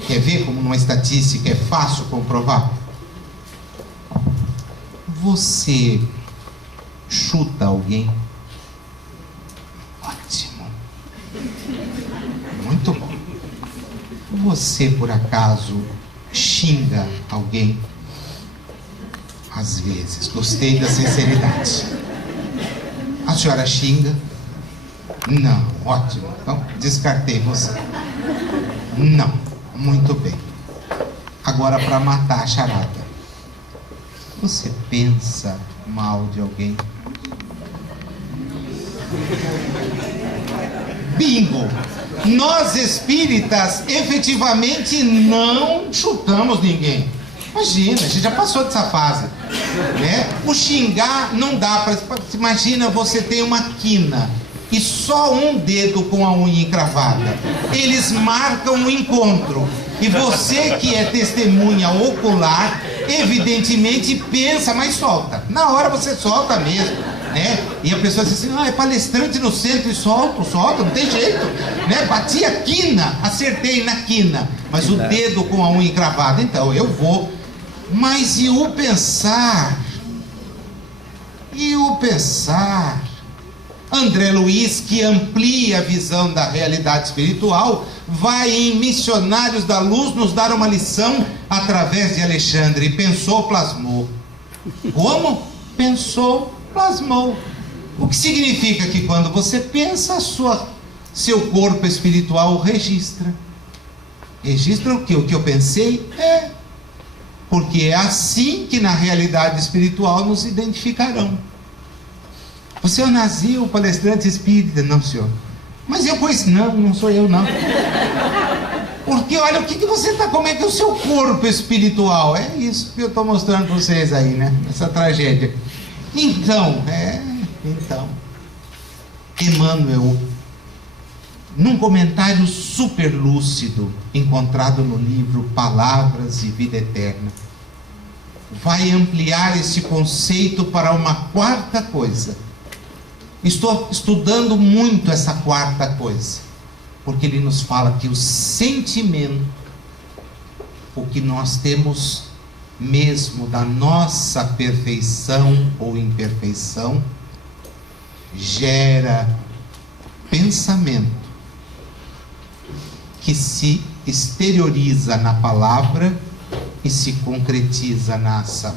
Quer ver como numa estatística é fácil comprovar? Você chuta alguém? Ótimo, muito bom. Você por acaso xinga alguém? Às vezes. Gostei da sinceridade. A senhora xinga? Não, ótimo. Então descartei você. Não, muito bem. Agora, para matar a charada: você pensa mal de alguém? Bingo! Nós espíritas efetivamente não chutamos ninguém. Imagina, a gente já passou dessa fase, né? O xingar não dá para... Imagina, você tem uma quina e só um dedo com a unha encravada. Eles marcam o encontro. E você que é testemunha ocular, evidentemente pensa, mas solta. Na hora você solta mesmo, né? E a pessoa diz assim, é palestrante no centro e solta, não tem jeito, né? Bati a quina, acertei na quina, mas o dedo com a unha encravada, então eu vou. Mas e o pensar? André Luiz, que amplia a visão da realidade espiritual, vai em Missionários da Luz nos dar uma lição através de Alexandre. Pensou, plasmou. Como? Pensou, plasmou. O que significa que quando você pensa, seu corpo espiritual registra. Registra o quê? O que eu pensei? Porque é assim que na realidade espiritual nos identificarão. O senhor Nazil, o palestrante espírita? Não, senhor. Mas eu conheço. Não sou eu, não. Porque olha, como é que é o seu corpo espiritual? É isso que eu estou mostrando para vocês aí, né? Essa tragédia. Então, Emmanuel, num comentário super lúcido, encontrado no livro Palavras e Vida Eterna, vai ampliar esse conceito para uma quarta coisa. Estou estudando muito essa quarta coisa, porque ele nos fala que o sentimento, o que nós temos mesmo da nossa perfeição ou imperfeição, gera pensamento que se exterioriza na palavra e se concretiza na ação.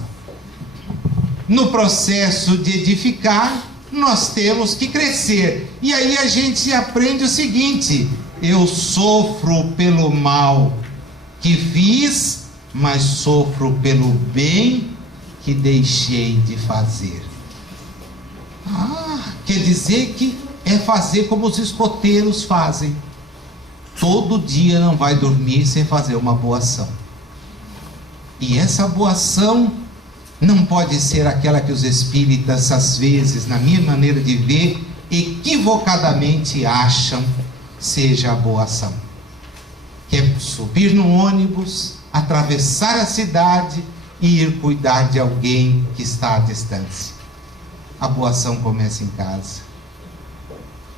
No processo de edificar, nós temos que crescer. E aí a gente aprende o seguinte: eu sofro pelo mal que fiz, mas sofro pelo bem que deixei de fazer. Quer dizer que é fazer como os escoteiros fazem. Todo dia não vai dormir sem fazer uma boa ação. E essa boa ação não pode ser aquela que os espíritas, às vezes, na minha maneira de ver, equivocadamente acham seja a boa ação. Que é subir no ônibus, atravessar a cidade e ir cuidar de alguém que está à distância. A boa ação começa em casa.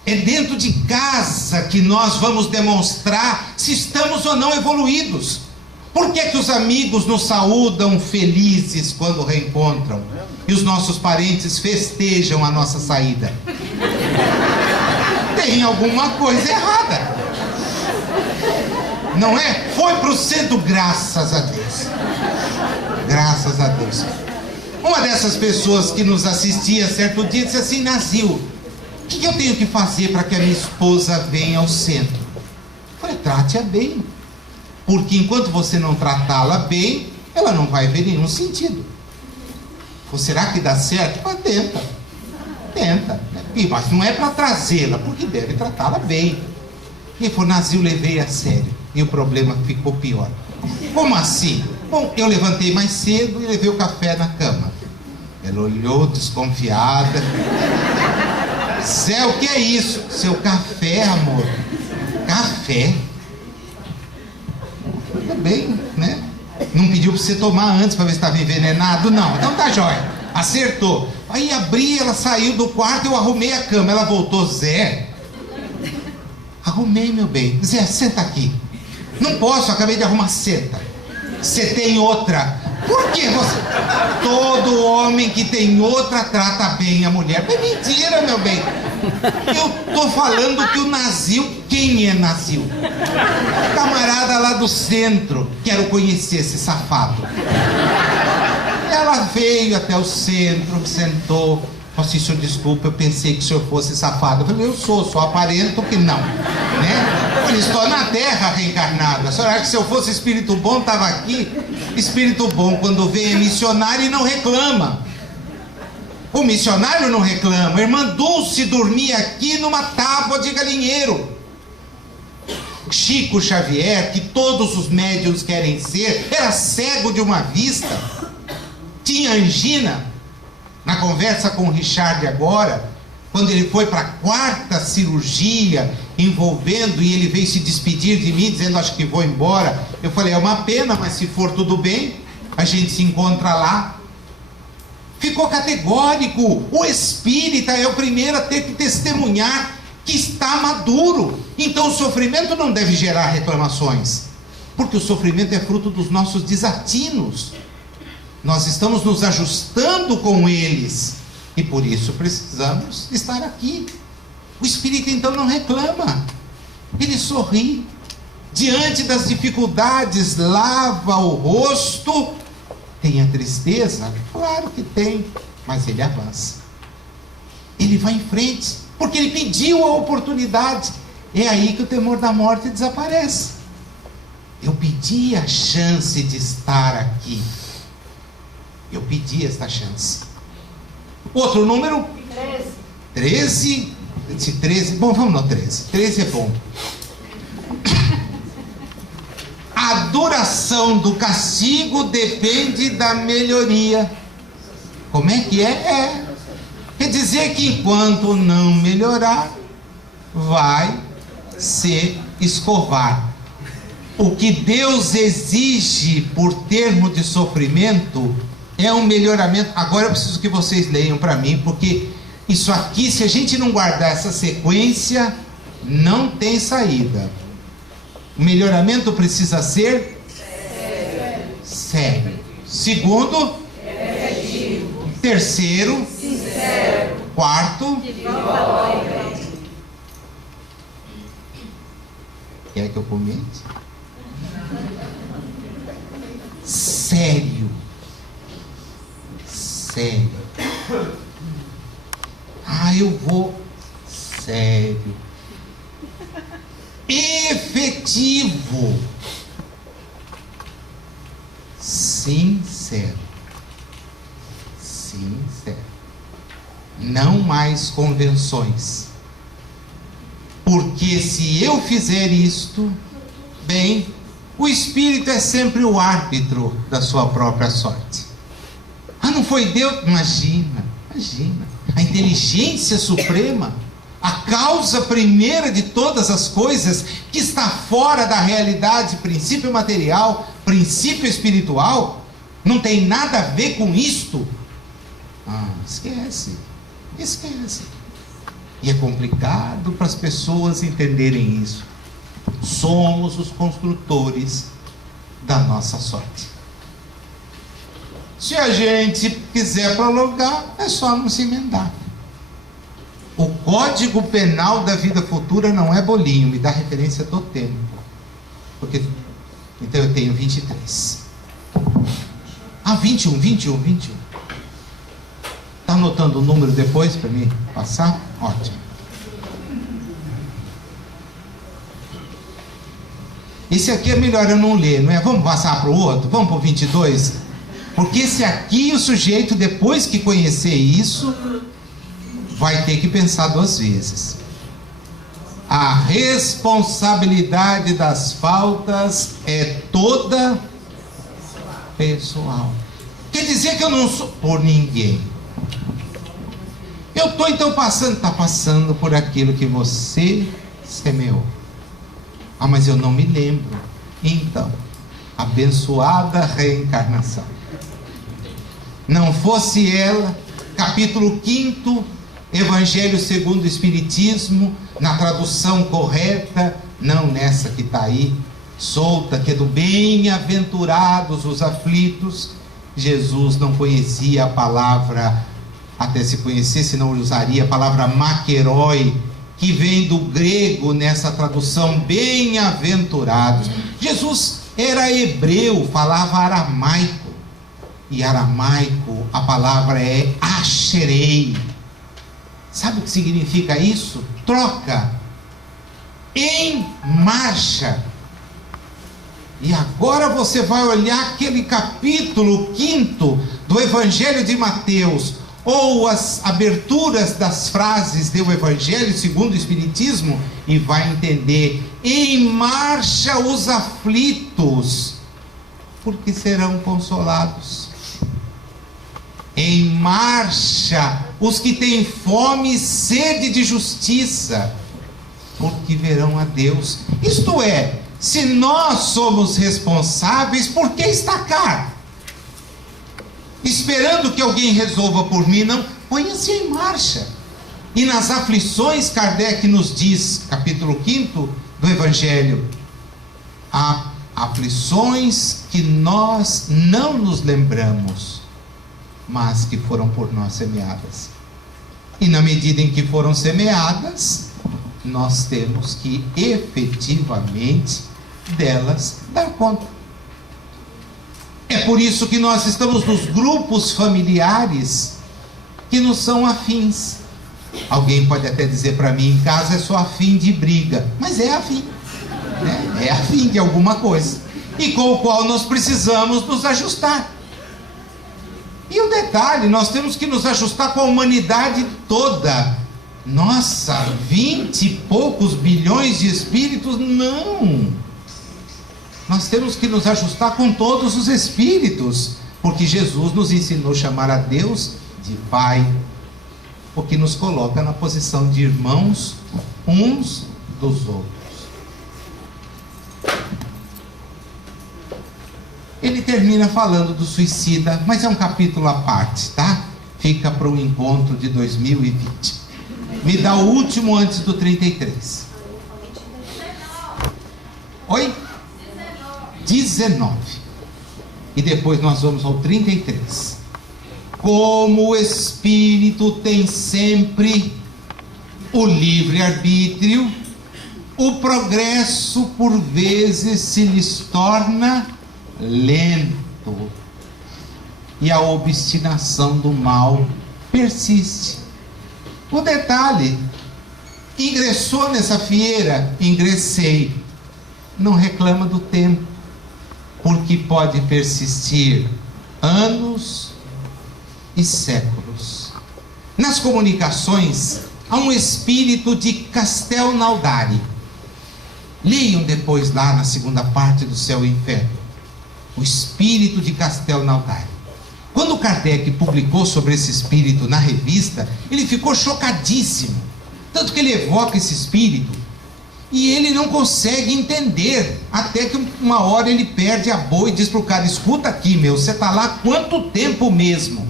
É dentro de casa que nós vamos demonstrar se estamos ou não evoluídos. Por que que os amigos nos saúdam felizes quando reencontram? E os nossos parentes festejam a nossa saída? Tem alguma coisa errada. Não é? Foi para o centro, graças a Deus. Graças a Deus. Uma dessas pessoas que nos assistia certo dia disse assim: Nazil, o que eu tenho que fazer para que a minha esposa venha ao centro? Eu falei: trate-a bem. Porque enquanto você não tratá-la bem, ela não vai ver nenhum sentido. Ou será que dá certo? Mas tenta. Mas não é para trazê-la, porque deve tratá-la bem. E falou: Nazil, levei a sério. E o problema ficou pior. Como assim? Bom, eu levantei mais cedo e levei o café na cama. Ela olhou desconfiada. Zé, o que é isso? Seu café, amor. Café? Tudo bem, né? Não pediu para você tomar antes para ver se estava envenenado? Não, então tá jóia. Acertou. Aí abri, ela saiu do quarto, eu arrumei a cama. Ela voltou: Zé, arrumei, meu bem. Zé, senta aqui. Não posso, acabei de arrumar. Senta. Você tem outra. Por que você? Todo homem que tem outra trata bem a mulher. É mentira, meu bem. Eu tô falando que o Nazil, quem é Nazil? Camarada lá do centro. Quero conhecer esse safado. Ela veio até o centro, sentou. Falei assim: senhor, desculpa, eu pensei que o senhor fosse safado. Eu falei: eu sou aparento que não, né? Eu estou na terra reencarnado. A senhora acha que se eu fosse espírito bom, estava aqui? Espírito bom, quando vem, é missionário e não reclama. O missionário não reclama. A irmã Dulce dormia aqui numa tábua de galinheiro. Chico Xavier, que todos os médiuns querem ser, era cego de uma vista. Tinha angina. Na conversa com o Richard agora, quando ele foi para a 4ª cirurgia envolvendo, e ele veio se despedir de mim dizendo: acho que vou embora. Eu falei: é uma pena, mas se for tudo bem, a gente se encontra lá. ficou categórico. O espírita é o primeiro a ter que testemunhar que está maduro. Então o sofrimento não deve gerar reclamações, porque o sofrimento é fruto dos nossos desatinos. Nós estamos nos ajustando com eles, e por isso precisamos estar aqui. O espírito então não reclama, ele sorri. Diante das dificuldades, lava o rosto. Tem a tristeza? Claro que tem, mas ele avança. Ele vai em frente, porque ele pediu a oportunidade. É aí que o temor da morte desaparece. Eu pedi a chance de estar aqui. Eu pedi esta chance. Outro número? 13. 13. Bom, vamos no 13. 13 é bom. A duração do castigo depende da melhoria. Como é que é? Quer dizer que enquanto não melhorar, vai se escovar. O que Deus exige por termo de sofrimento é um melhoramento. Agora eu preciso que vocês leiam para mim, porque isso aqui, se a gente não guardar essa sequência, não tem saída. O melhoramento precisa ser sério. Segundo, terceiro, sincero. Quarto, quer que eu comente? Sério. Sério. Eu vou sério. Efetivo. Sincero. Sincero. Não mais convenções. Porque se eu fizer isto, bem, o Espírito é sempre o árbitro da sua própria sorte. Não foi Deus? Imagina. A inteligência suprema, a causa primeira de todas as coisas, que está fora da realidade, princípio material, princípio espiritual, não tem nada a ver com isto. Esquece. E é complicado para as pessoas entenderem isso. Somos os construtores da nossa sorte. Se a gente quiser prolongar, é só não se emendar. O Código Penal da vida futura não é bolinho, me dá referência do tempo. Então eu tenho 23. 21. Está anotando o número depois para mim passar? Ótimo. Esse aqui é melhor eu não ler, não é? Vamos passar para o outro? Vamos para o 22? Porque esse aqui, o sujeito, depois que conhecer isso, vai ter que pensar duas vezes. A responsabilidade das faltas é toda pessoal. Quer dizer que eu não sou por ninguém. Eu estou então passando por aquilo que você semeou. Mas eu não me lembro. Então, abençoada reencarnação. Não fosse ela, capítulo 5, Evangelho segundo o Espiritismo, na tradução correta, não nessa que está aí, solta, que é do bem-aventurados os aflitos. Jesus não conhecia a palavra, até se conhecesse não usaria a palavra maquerói, que vem do grego nessa tradução, bem-aventurados. Jesus era hebreu, falava aramaico. E aramaico, a palavra é asherei. Sabe o que significa isso? Troca. Em marcha. E agora você vai olhar aquele capítulo 5 do Evangelho de Mateus, ou as aberturas das frases do Evangelho segundo o Espiritismo, e vai entender: em marcha os aflitos, porque serão consolados. Em marcha os que têm fome e sede de justiça, porque verão a Deus. Isto é, se nós somos responsáveis, por que estacar? esperando que alguém resolva por mim, não. Ponha-se em marcha. E nas aflições, Kardec nos diz, capítulo 5 do Evangelho, há aflições que nós não nos lembramos, mas que foram por nós semeadas. E na medida em que foram semeadas, nós temos que efetivamente delas dar conta. É por isso que nós estamos nos grupos familiares que nos são afins. Alguém pode até dizer para mim, em casa é só afim de briga, mas é afim, né? É afim de alguma coisa, e com o qual nós precisamos nos ajustar. E o detalhe, nós temos que nos ajustar com a humanidade toda. Nossa, 20 e poucos bilhões de espíritos? Não! Nós temos que nos ajustar com todos os espíritos, porque Jesus nos ensinou a chamar a Deus de Pai, o que nos coloca na posição de irmãos uns dos outros. Ele termina falando do suicida, mas é um capítulo à parte, tá? Fica para o encontro de 2020. Me dá o último antes do 33. Oi? 19. E depois nós vamos ao 33. Como o espírito tem sempre o livre-arbítrio, o progresso por vezes se lhes torna lento, e a obstinação do mal persiste. O detalhe, ingressou nessa fieira, ingressei, não reclama do tempo, porque pode persistir anos e séculos. Nas comunicações há um espírito de Castelnaudari. Leiam depois lá na segunda parte do Céu e Inferno, o espírito de Castelnaudari. Quando Kardec publicou sobre esse espírito na revista, ele ficou chocadíssimo, tanto que ele evoca esse espírito e ele não consegue entender, até que uma hora ele perde a boa e diz para o cara: escuta aqui, meu, você está lá há quanto tempo mesmo?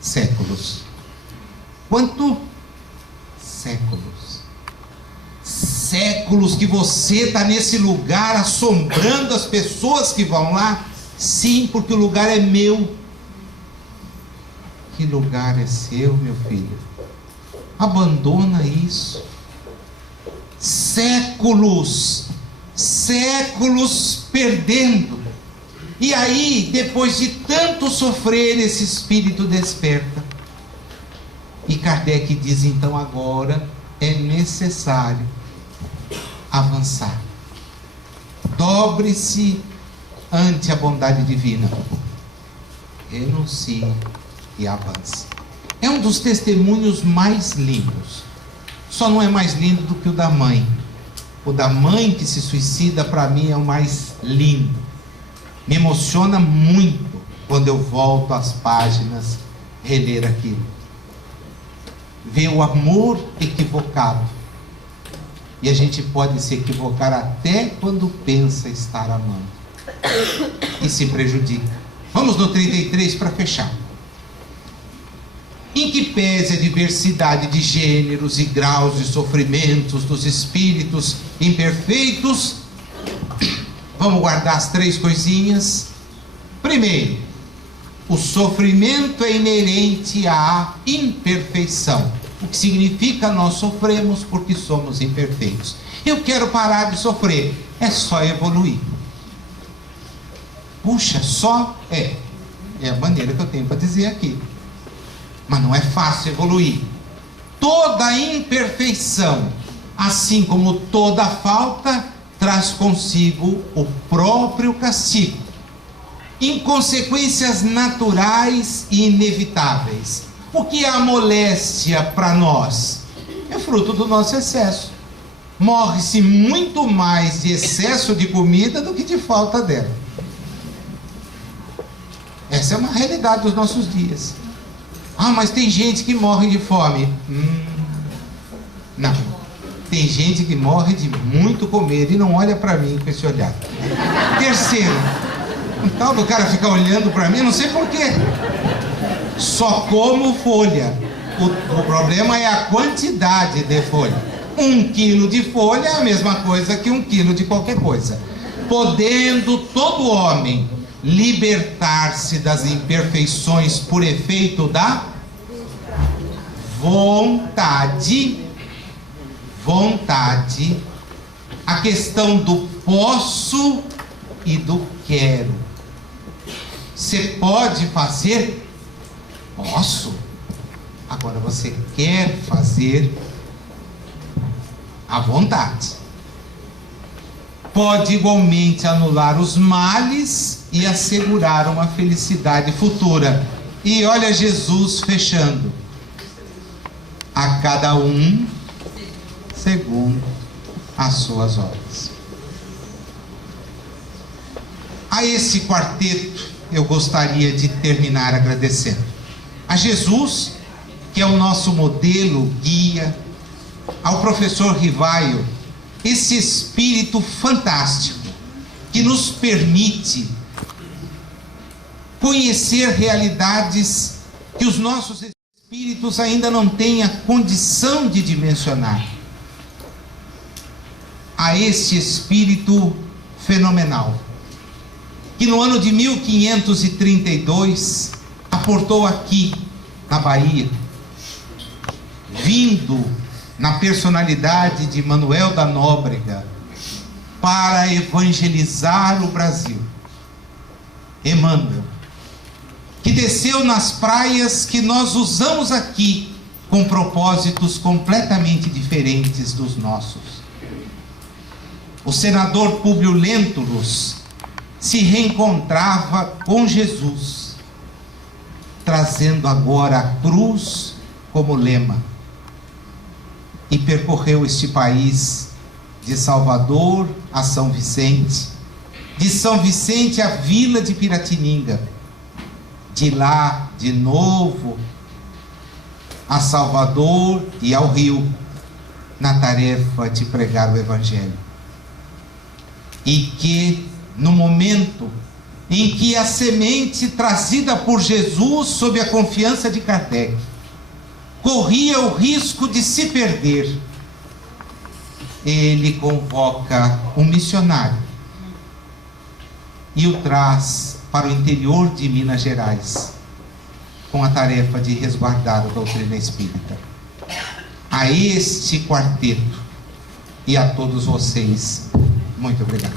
Séculos. Quanto? Séculos. Séculos que você está nesse lugar assombrando as pessoas que vão lá? Sim, porque o lugar é meu. Que lugar é seu, meu filho? Abandona isso. Séculos, séculos perdendo. E aí, depois de tanto sofrer, esse espírito desperta. E Kardec diz: então agora é necessário avançar. Dobre-se ante a bondade divina, renuncie e avance. É um dos testemunhos mais lindos. Só não é mais lindo do que o da mãe. O da mãe que se suicida, para mim, é o mais lindo. Me emociona muito quando eu volto às páginas, reler aquilo. Ver o amor equivocado. E a gente pode se equivocar até quando pensa estar amando. E se prejudica. Vamos no 33 para fechar. Em que pese a diversidade de gêneros e graus de sofrimentos dos espíritos imperfeitos, vamos guardar as 3 coisinhas. Primeiro, o sofrimento é inerente à imperfeição, o que significa nós sofremos porque somos imperfeitos. Eu quero parar de sofrer, é só evoluir. Puxa, só é a maneira que eu tenho para dizer aqui. Mas não é fácil evoluir. Toda imperfeição, assim como toda falta, traz consigo o próprio castigo, inconsequências naturais e inevitáveis. O que é a moléstia para nós? É fruto do nosso excesso. Morre-se muito mais de excesso de comida do que de falta dela. Essa é uma realidade dos nossos dias. Ah, mas tem gente que morre de fome. Não. Tem gente que morre de muito comer e não olha para mim com esse olhar. Terceiro, o tal do cara ficar olhando para mim, não sei porquê. Só como folha. O problema é a quantidade de folha. 1 quilo de folha é a mesma coisa que 1 quilo de qualquer coisa. Podendo todo homem libertar-se das imperfeições por efeito da vontade, a questão do posso e do quero. Você pode fazer? Posso. Agora você quer fazer? À vontade. Pode igualmente anular os males e assegurar uma felicidade futura. E olha Jesus fechando: a cada um segundo as suas obras. A esse quarteto eu gostaria de terminar agradecendo a Jesus, que é o nosso modelo, guia, ao professor Rivaio, esse espírito fantástico que nos permite conhecer realidades que os nossos espíritos ainda não têm a condição de dimensionar. A este espírito fenomenal, que no ano de 1532 aportou aqui na Bahia, vindo na personalidade de Manuel da Nóbrega para evangelizar o Brasil. Emmanuel, que desceu nas praias que nós usamos aqui com propósitos completamente diferentes dos nossos. O senador Públio Lentulus se reencontrava com Jesus, trazendo agora a cruz como lema, e percorreu este país de Salvador a São Vicente, de São Vicente à vila de Piratininga, de lá de novo a Salvador e ao Rio, na tarefa de pregar o Evangelho. E que no momento em que a semente trazida por Jesus sob a confiança de Kardec corria o risco de se perder, ele convoca um missionário e o traz para o interior de Minas Gerais com a tarefa de resguardar a doutrina espírita. A este quarteto e a todos vocês, muito obrigado.